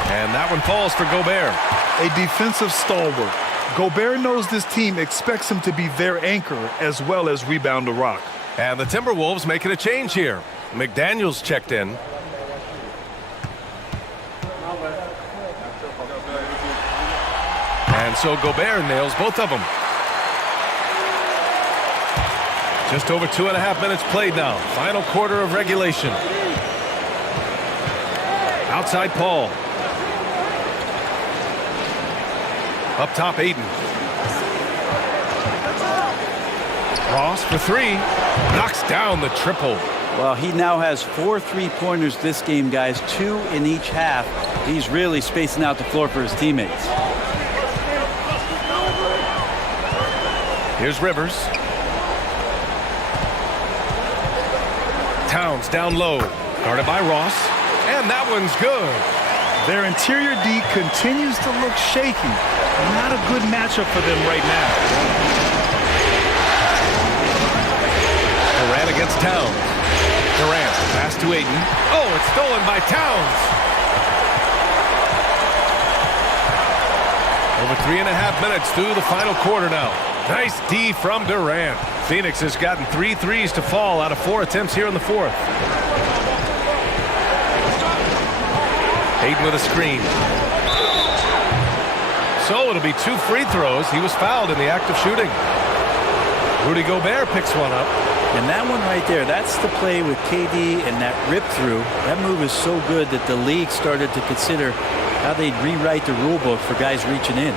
And that one falls for Gobert. A defensive stalwart. Gobert knows this team expects him to be their anchor as well as rebound the rock. And the Timberwolves making a change here. McDaniels checked in. And so Gobert nails both of them. Just over 2.5 minutes played now. Final quarter of regulation. Outside Paul. Up top, Ayton. Ross for 3. Knocks down the triple. Well, he now has 4 3-pointers this game, guys. 2 in each half. He's really spacing out the floor for his teammates. Here's Rivers. Towns down low. Guarded by Ross. And that one's good. Their interior D continues to look shaky. Not a good matchup for them right now. Durant against Towns. Durant, pass to Ayton. Oh, it's stolen by Towns. Over 3.5 minutes through the final quarter now. Nice D from Durant. Phoenix has gotten 3 threes to fall out of 4 attempts here in the fourth. Ayton with a screen. So it'll be 2 free throws. He was fouled in the act of shooting. Rudy Gobert picks one up. And that one right there, that's the play with KD and that rip through. That move is so good that the league started to consider how they'd rewrite the rule book for guys reaching in.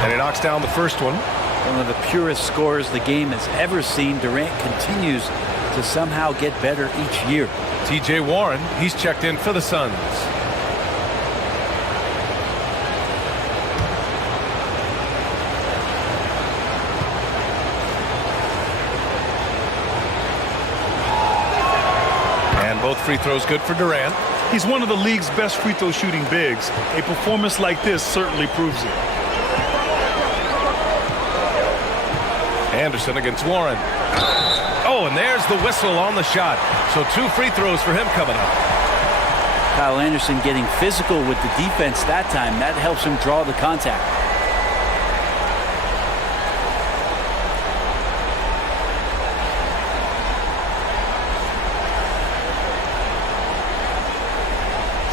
And he knocks down the first one. One of the purest scorers the game has ever seen. Durant continues to somehow get better each year. T.J. Warren, he's checked in for the Suns. And both free throws good for Durant. He's one of the league's best free throw shooting bigs. A performance like this certainly proves it. Anderson against Warren. Oh, and there's the whistle on the shot. So 2 free throws for him coming up. Kyle Anderson getting physical with the defense that time. That helps him draw the contact.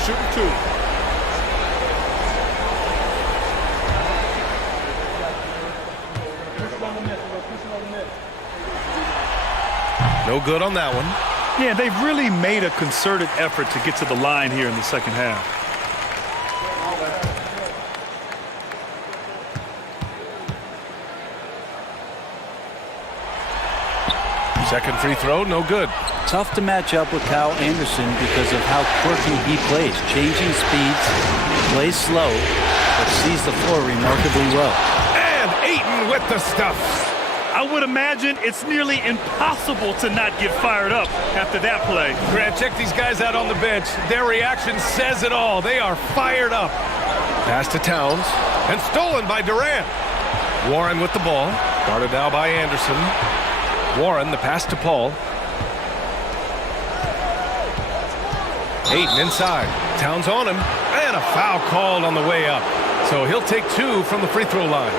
Shooting 2. No good on that one. Yeah, they've really made a concerted effort to get to the line here in the second half. Second free throw, no good. Tough to match up with Kyle Anderson because of how quirky he plays. Changing speeds, plays slow, but sees the floor remarkably well. And Ayton with the stuff. I would imagine it's nearly impossible to not get fired up after that play. Grant, check these guys out on the bench. Their reaction says it all. They are fired up. Pass to Towns, and stolen by Durant. Warren with the ball, guarded now by Anderson. Warren, the pass to Paul. Ayton inside. Towns on him, and a foul called on the way up. So he'll take 2 from the free throw line.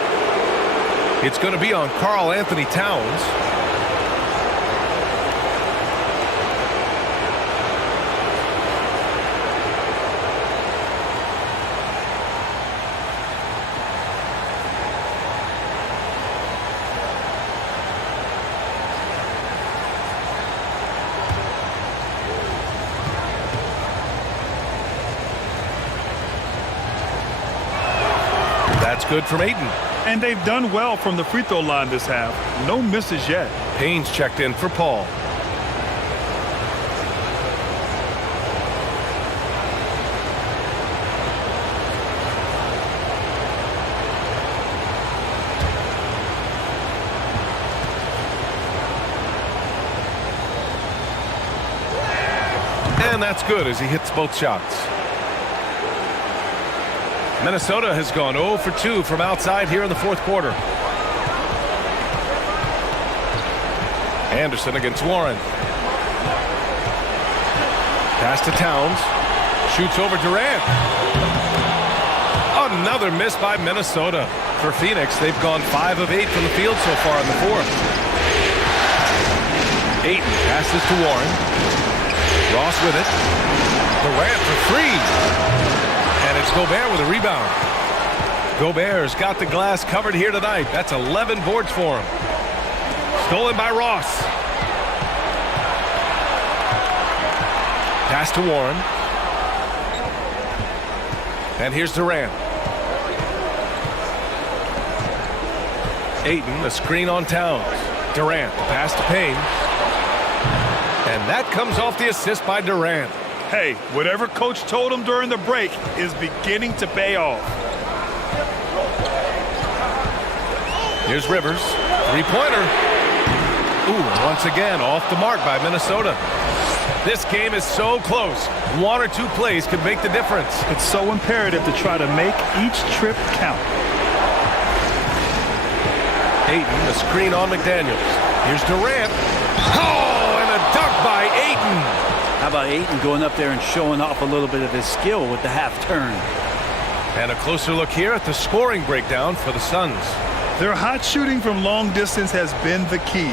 It's going to be on Karl Anthony Towns. That's good from Ayton. And they've done well from the free throw line this half. No misses yet. Payne's checked in for Paul. And that's good as he hits both shots. Minnesota has gone 0 for 2 from outside here in the fourth quarter. Anderson against Warren. Pass to Towns. Shoots over Durant. Another miss by Minnesota. For Phoenix, they've gone 5 of 8 from the field so far in the fourth. Ayton passes to Warren. Ross with it. Durant for 3. And it's Gobert with a rebound. Gobert's got the glass covered here tonight. That's 11 boards for him. Stolen by Ross. Pass to Warren. And here's Durant. Ayton, the screen on Towns. Durant, the pass to Payne. And that comes off the assist by Durant. Hey, whatever coach told him during the break is beginning to pay off. Here's Rivers. Three-pointer. Ooh, once again, off the mark by Minnesota. This game is so close. 1 or 2 plays could make the difference. It's so imperative to try to make each trip count. Ayton, the screen on McDaniels. Here's Durant. Oh, and a dunk by Ayton. How about Ayton going up there and showing off a little bit of his skill with the half turn? And a closer look here at the scoring breakdown for the Suns. Their hot shooting from long distance has been the key.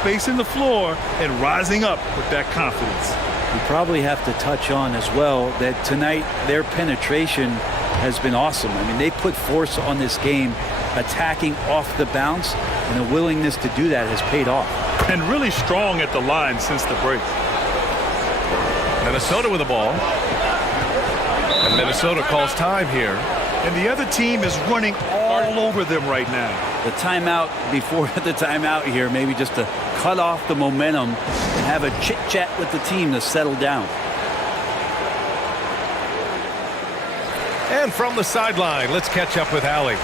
Spacing the floor and rising up with that confidence. We probably have to touch on as well that tonight their penetration has been awesome. I mean, they put force on this game, attacking off the bounce, and the willingness to do that has paid off. And really strong at the line since the break. Minnesota with the ball. And Minnesota calls time here. And the other team is running all over them right now. The timeout before the timeout here, maybe just to cut off the momentum and have a chit-chat with the team to settle down. And from the sideline, let's catch up with Allie.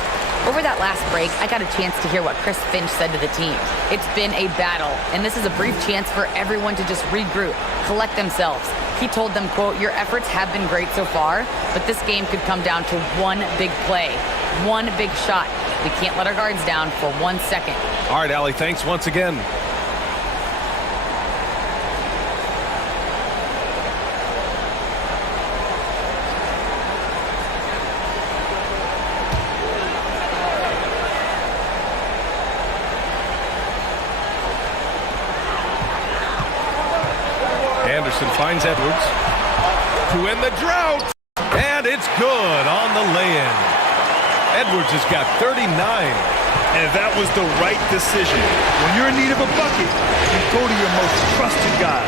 Over that last break, I got a chance to hear what Chris Finch said to the team. It's been a battle, and this is a brief chance for everyone to just regroup, collect themselves. He told them, quote, "Your efforts have been great so far, but this game could come down to one big play, one big shot. We can't let our guards down for 1 second." All right, Allie, thanks once again. Anderson finds Edwards, who in the drought, and it's good on the lay-in. Edwards has got 39. And that was the right decision. When you're in need of a bucket, you go to your most trusted guy.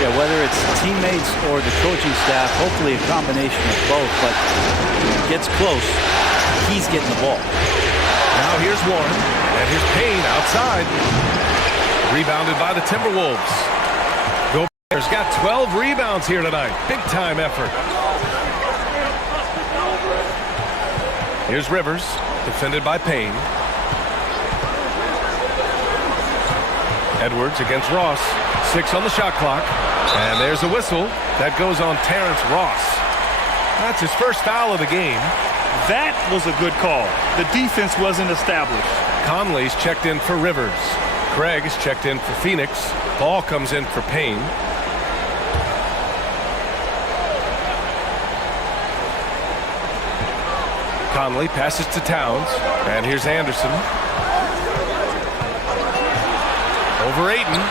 Yeah, whether it's teammates or the coaching staff, hopefully a combination of both, but when it gets close, he's getting the ball. Now here's Warren, and here's Payne outside. Rebounded by the Timberwolves. Gobert's got 12 rebounds here tonight. Big time effort. Here's Rivers, defended by Payne. Edwards against Ross. 6 on the shot clock. And there's a whistle. That goes on Terrence Ross. That's his first foul of the game. That was a good call. The defense wasn't established. Conley's checked in for Rivers. Craig is checked in for Phoenix. Ball comes in for Payne. Conley passes to Towns. And here's Anderson. Over Ayton.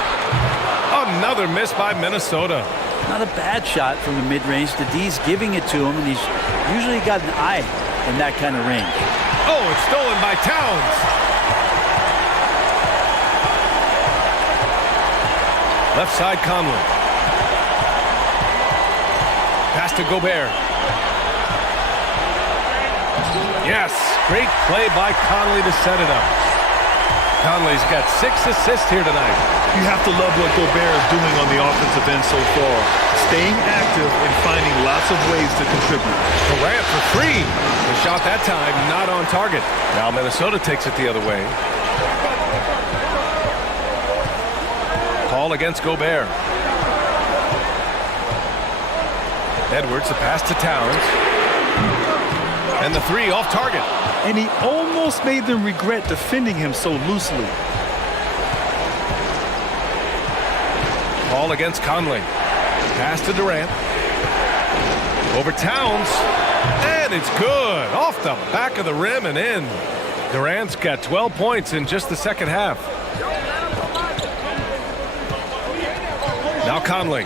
Another miss by Minnesota. Not a bad shot from the mid-range. The D's giving it to him, and he's usually got an eye in that kind of range. Oh, it's stolen by Towns. Left side Conley. Pass to Gobert. Yes, great play by Conley to set it up. Conley's got 6 assists here tonight. You have to love what Gobert is doing on the offensive end so far. Staying active and finding lots of ways to contribute. Durant for 3. The shot that time not on target. Now Minnesota takes it the other way. Call against Gobert. Edwards, the pass to Towns. And the 3 off target. And he almost made them regret defending him so loosely. Ball against Conley. Pass to Durant. Over Towns. And it's good. Off the back of the rim and in. Durant's got 12 points in just the second half. Now Conley.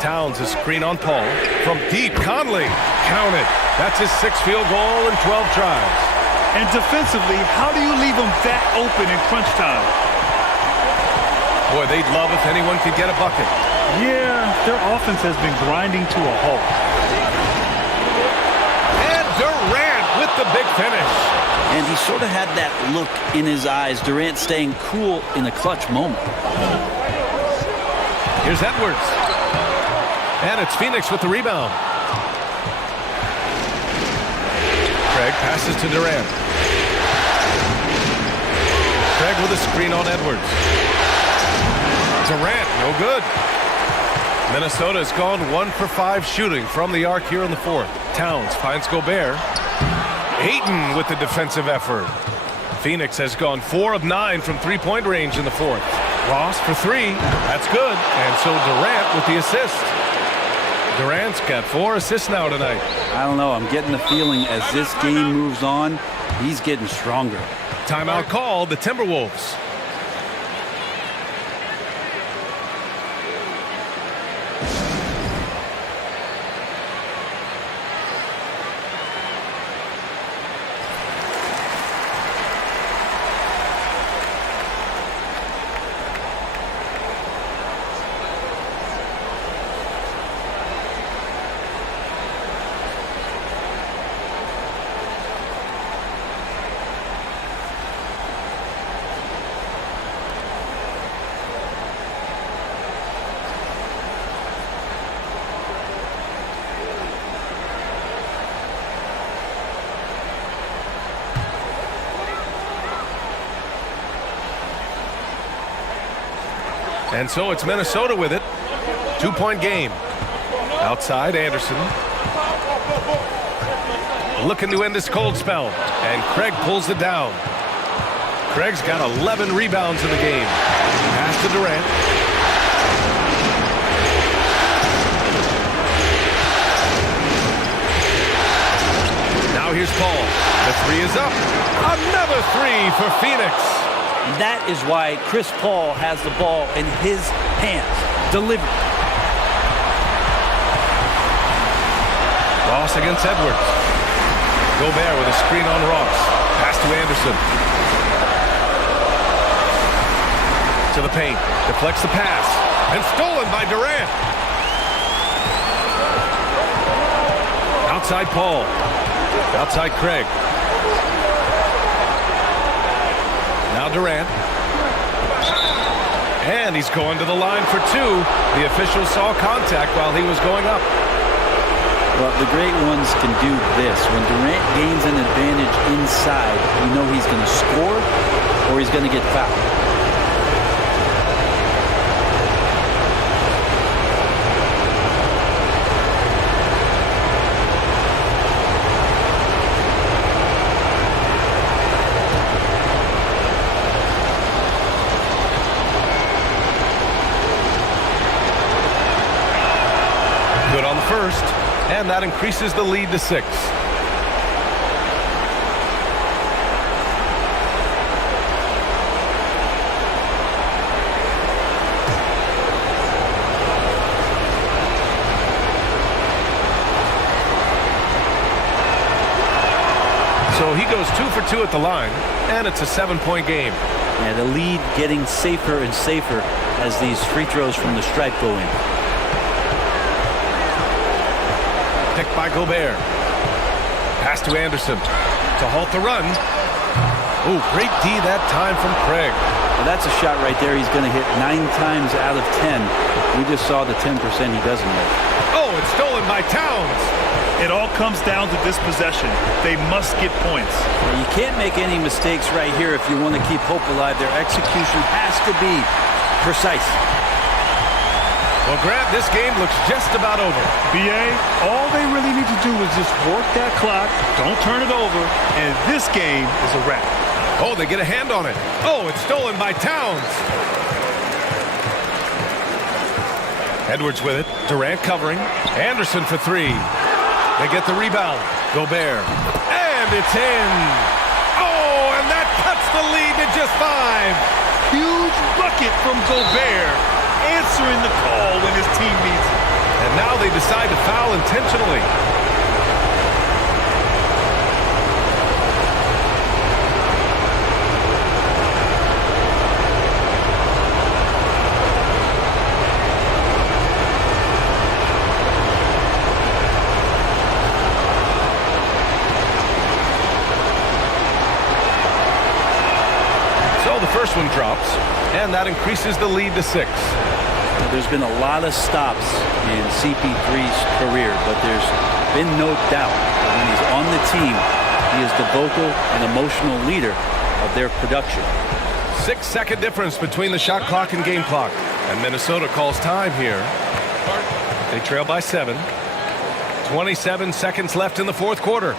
Towns a screen on Paul. From deep, Conley. Count it. That's his 6th field goal in 12 tries. And defensively, how do you leave them that open in crunch time? Boy, they'd love if anyone could get a bucket. Yeah, their offense has been grinding to a halt. And Durant with the big finish. And he sort of had that look in his eyes. Durant staying cool in a clutch moment. Here's Edwards. And it's Phoenix with the rebound. Craig passes to Durant. Craig with a screen on Edwards. Durant, no good. Minnesota's gone 1 for 5 shooting from the arc here in the 4th. Towns finds Gobert. Ayton with the defensive effort. Phoenix has gone 4 of 9 from 3-point range in the 4th. Ross for 3. That's good. And so Durant with the assist. Durant's got 4 assists now tonight. I don't know. I'm getting the feeling as this game moves on, he's getting stronger. Timeout called the Timberwolves. And so it's Minnesota with it. 2-point game. Outside, Anderson. Looking to end this cold spell. And Craig pulls it down. Craig's got 11 rebounds in the game. Pass to Durant. Now here's Paul. The 3 is up. Another 3 for Phoenix. That is why Chris Paul has the ball in his hands. Delivered. Ross against Edwards. Gobert with a screen on Ross. Pass to Anderson. To the paint. Deflects the pass. And stolen by Durant. Outside Paul. Outside Craig. Now Durant. And he's going to the line for two. The official saw contact while he was going up. Well, the great ones can do this. When Durant gains an advantage inside, you know he's going to score or he's going to get fouled. Good on the first, and that increases the lead to 6. So he goes 2 for 2 at the line, and it's a 7-point game. And the lead getting safer and safer as these free throws from the stripe go in. Picked by Gobert. Pass to Anderson to halt the run. Oh, great D that time from Craig. Well, that's a shot right there he's going to hit 9 times out of 10. We just saw the 10% he doesn't make. Oh, it's stolen by Towns. It all comes down to this possession. They must get points. Well, you can't make any mistakes right here if you want to keep hope alive. Their execution has to be precise. Well, Grant, this game looks just about over. BA, all they really need to do is just work that clock, don't turn it over, and this game is a wrap. Oh, they get a hand on it. Oh, it's stolen by Towns. Edwards with it. Durant covering. Anderson for 3. They get the rebound. Gobert. And it's in. Oh, and that cuts the lead to just 5. Huge bucket from Gobert, answering the call when his team needs it. And now they decide to foul intentionally. So the first one drops, and that increases the lead to 6. There's been a lot of stops in CP3's career, but there's been no doubt that when he's on the team, he is the vocal and emotional leader of their production. 6-second difference between the shot clock and game clock. And Minnesota calls time here. They trail by 7. 27 seconds left in the fourth quarter.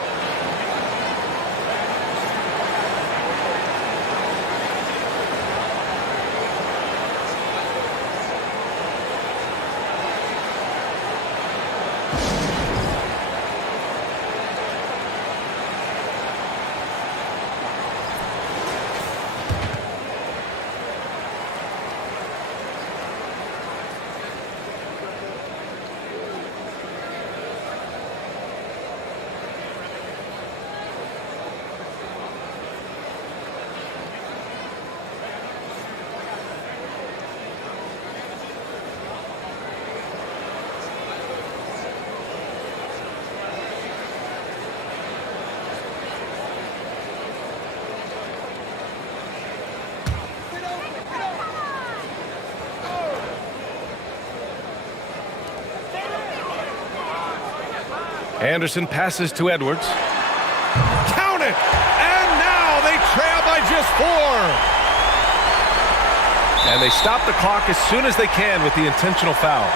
Anderson passes to Edwards. Count it! And now they trail by just 4. And they stop the clock as soon as they can with the intentional foul.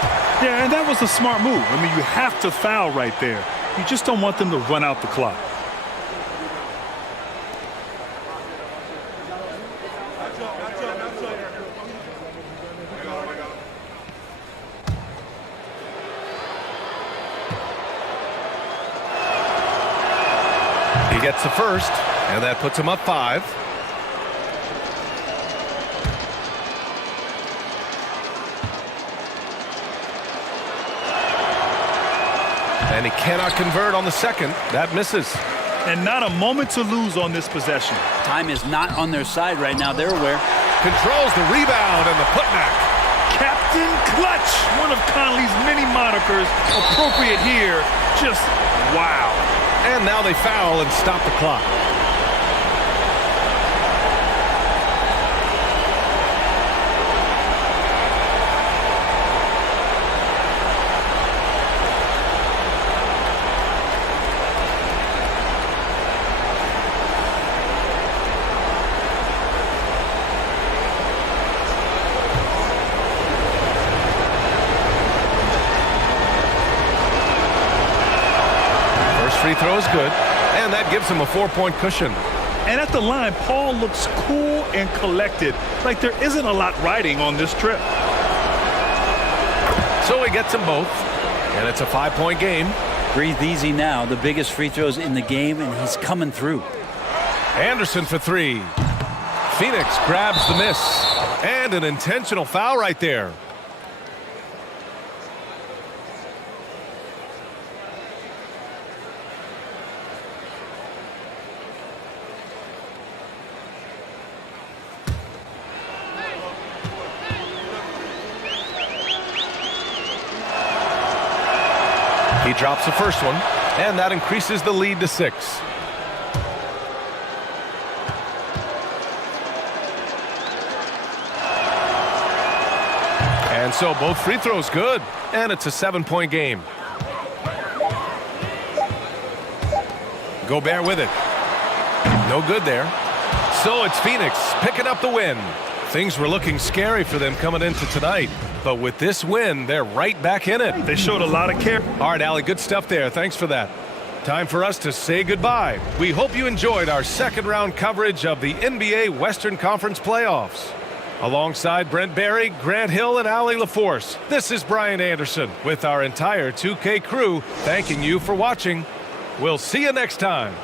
Yeah, and that was a smart move. I mean, you have to foul right there. You just don't want them to run out the clock. He gets the first, and that puts him up 5. And he cannot convert on the second. That misses. And not a moment to lose on this possession. Time is not on their side right now. They're aware. Controls the rebound and the putback. Captain Clutch, one of Conley's many monikers, appropriate here. Just wow. And now they foul and stop the clock. throw is good, and that gives him a 4-point cushion. And at the line, Paul looks cool and collected, like there isn't a lot riding on this trip. So he gets them both, and it's a 5-point game. Breathe easy now. The biggest free throws in the game, and he's coming through. Anderson for 3. Phoenix grabs the miss, and an intentional foul right there. He drops the first one, and that increases the lead to 6. And so both free throws good, and it's a 7-point game. Gobert with it. No good there. So it's Phoenix picking up the win. Things were looking scary for them coming into tonight, but with this win, they're right back in it. They showed a lot of care. All right, Allie, good stuff there. Thanks for that. Time for us to say goodbye. We hope you enjoyed our second-round coverage of the NBA Western Conference playoffs. Alongside Brent Barry, Grant Hill, and Allie LaForce, this is Brian Anderson with our entire 2K crew thanking you for watching. We'll see you next time.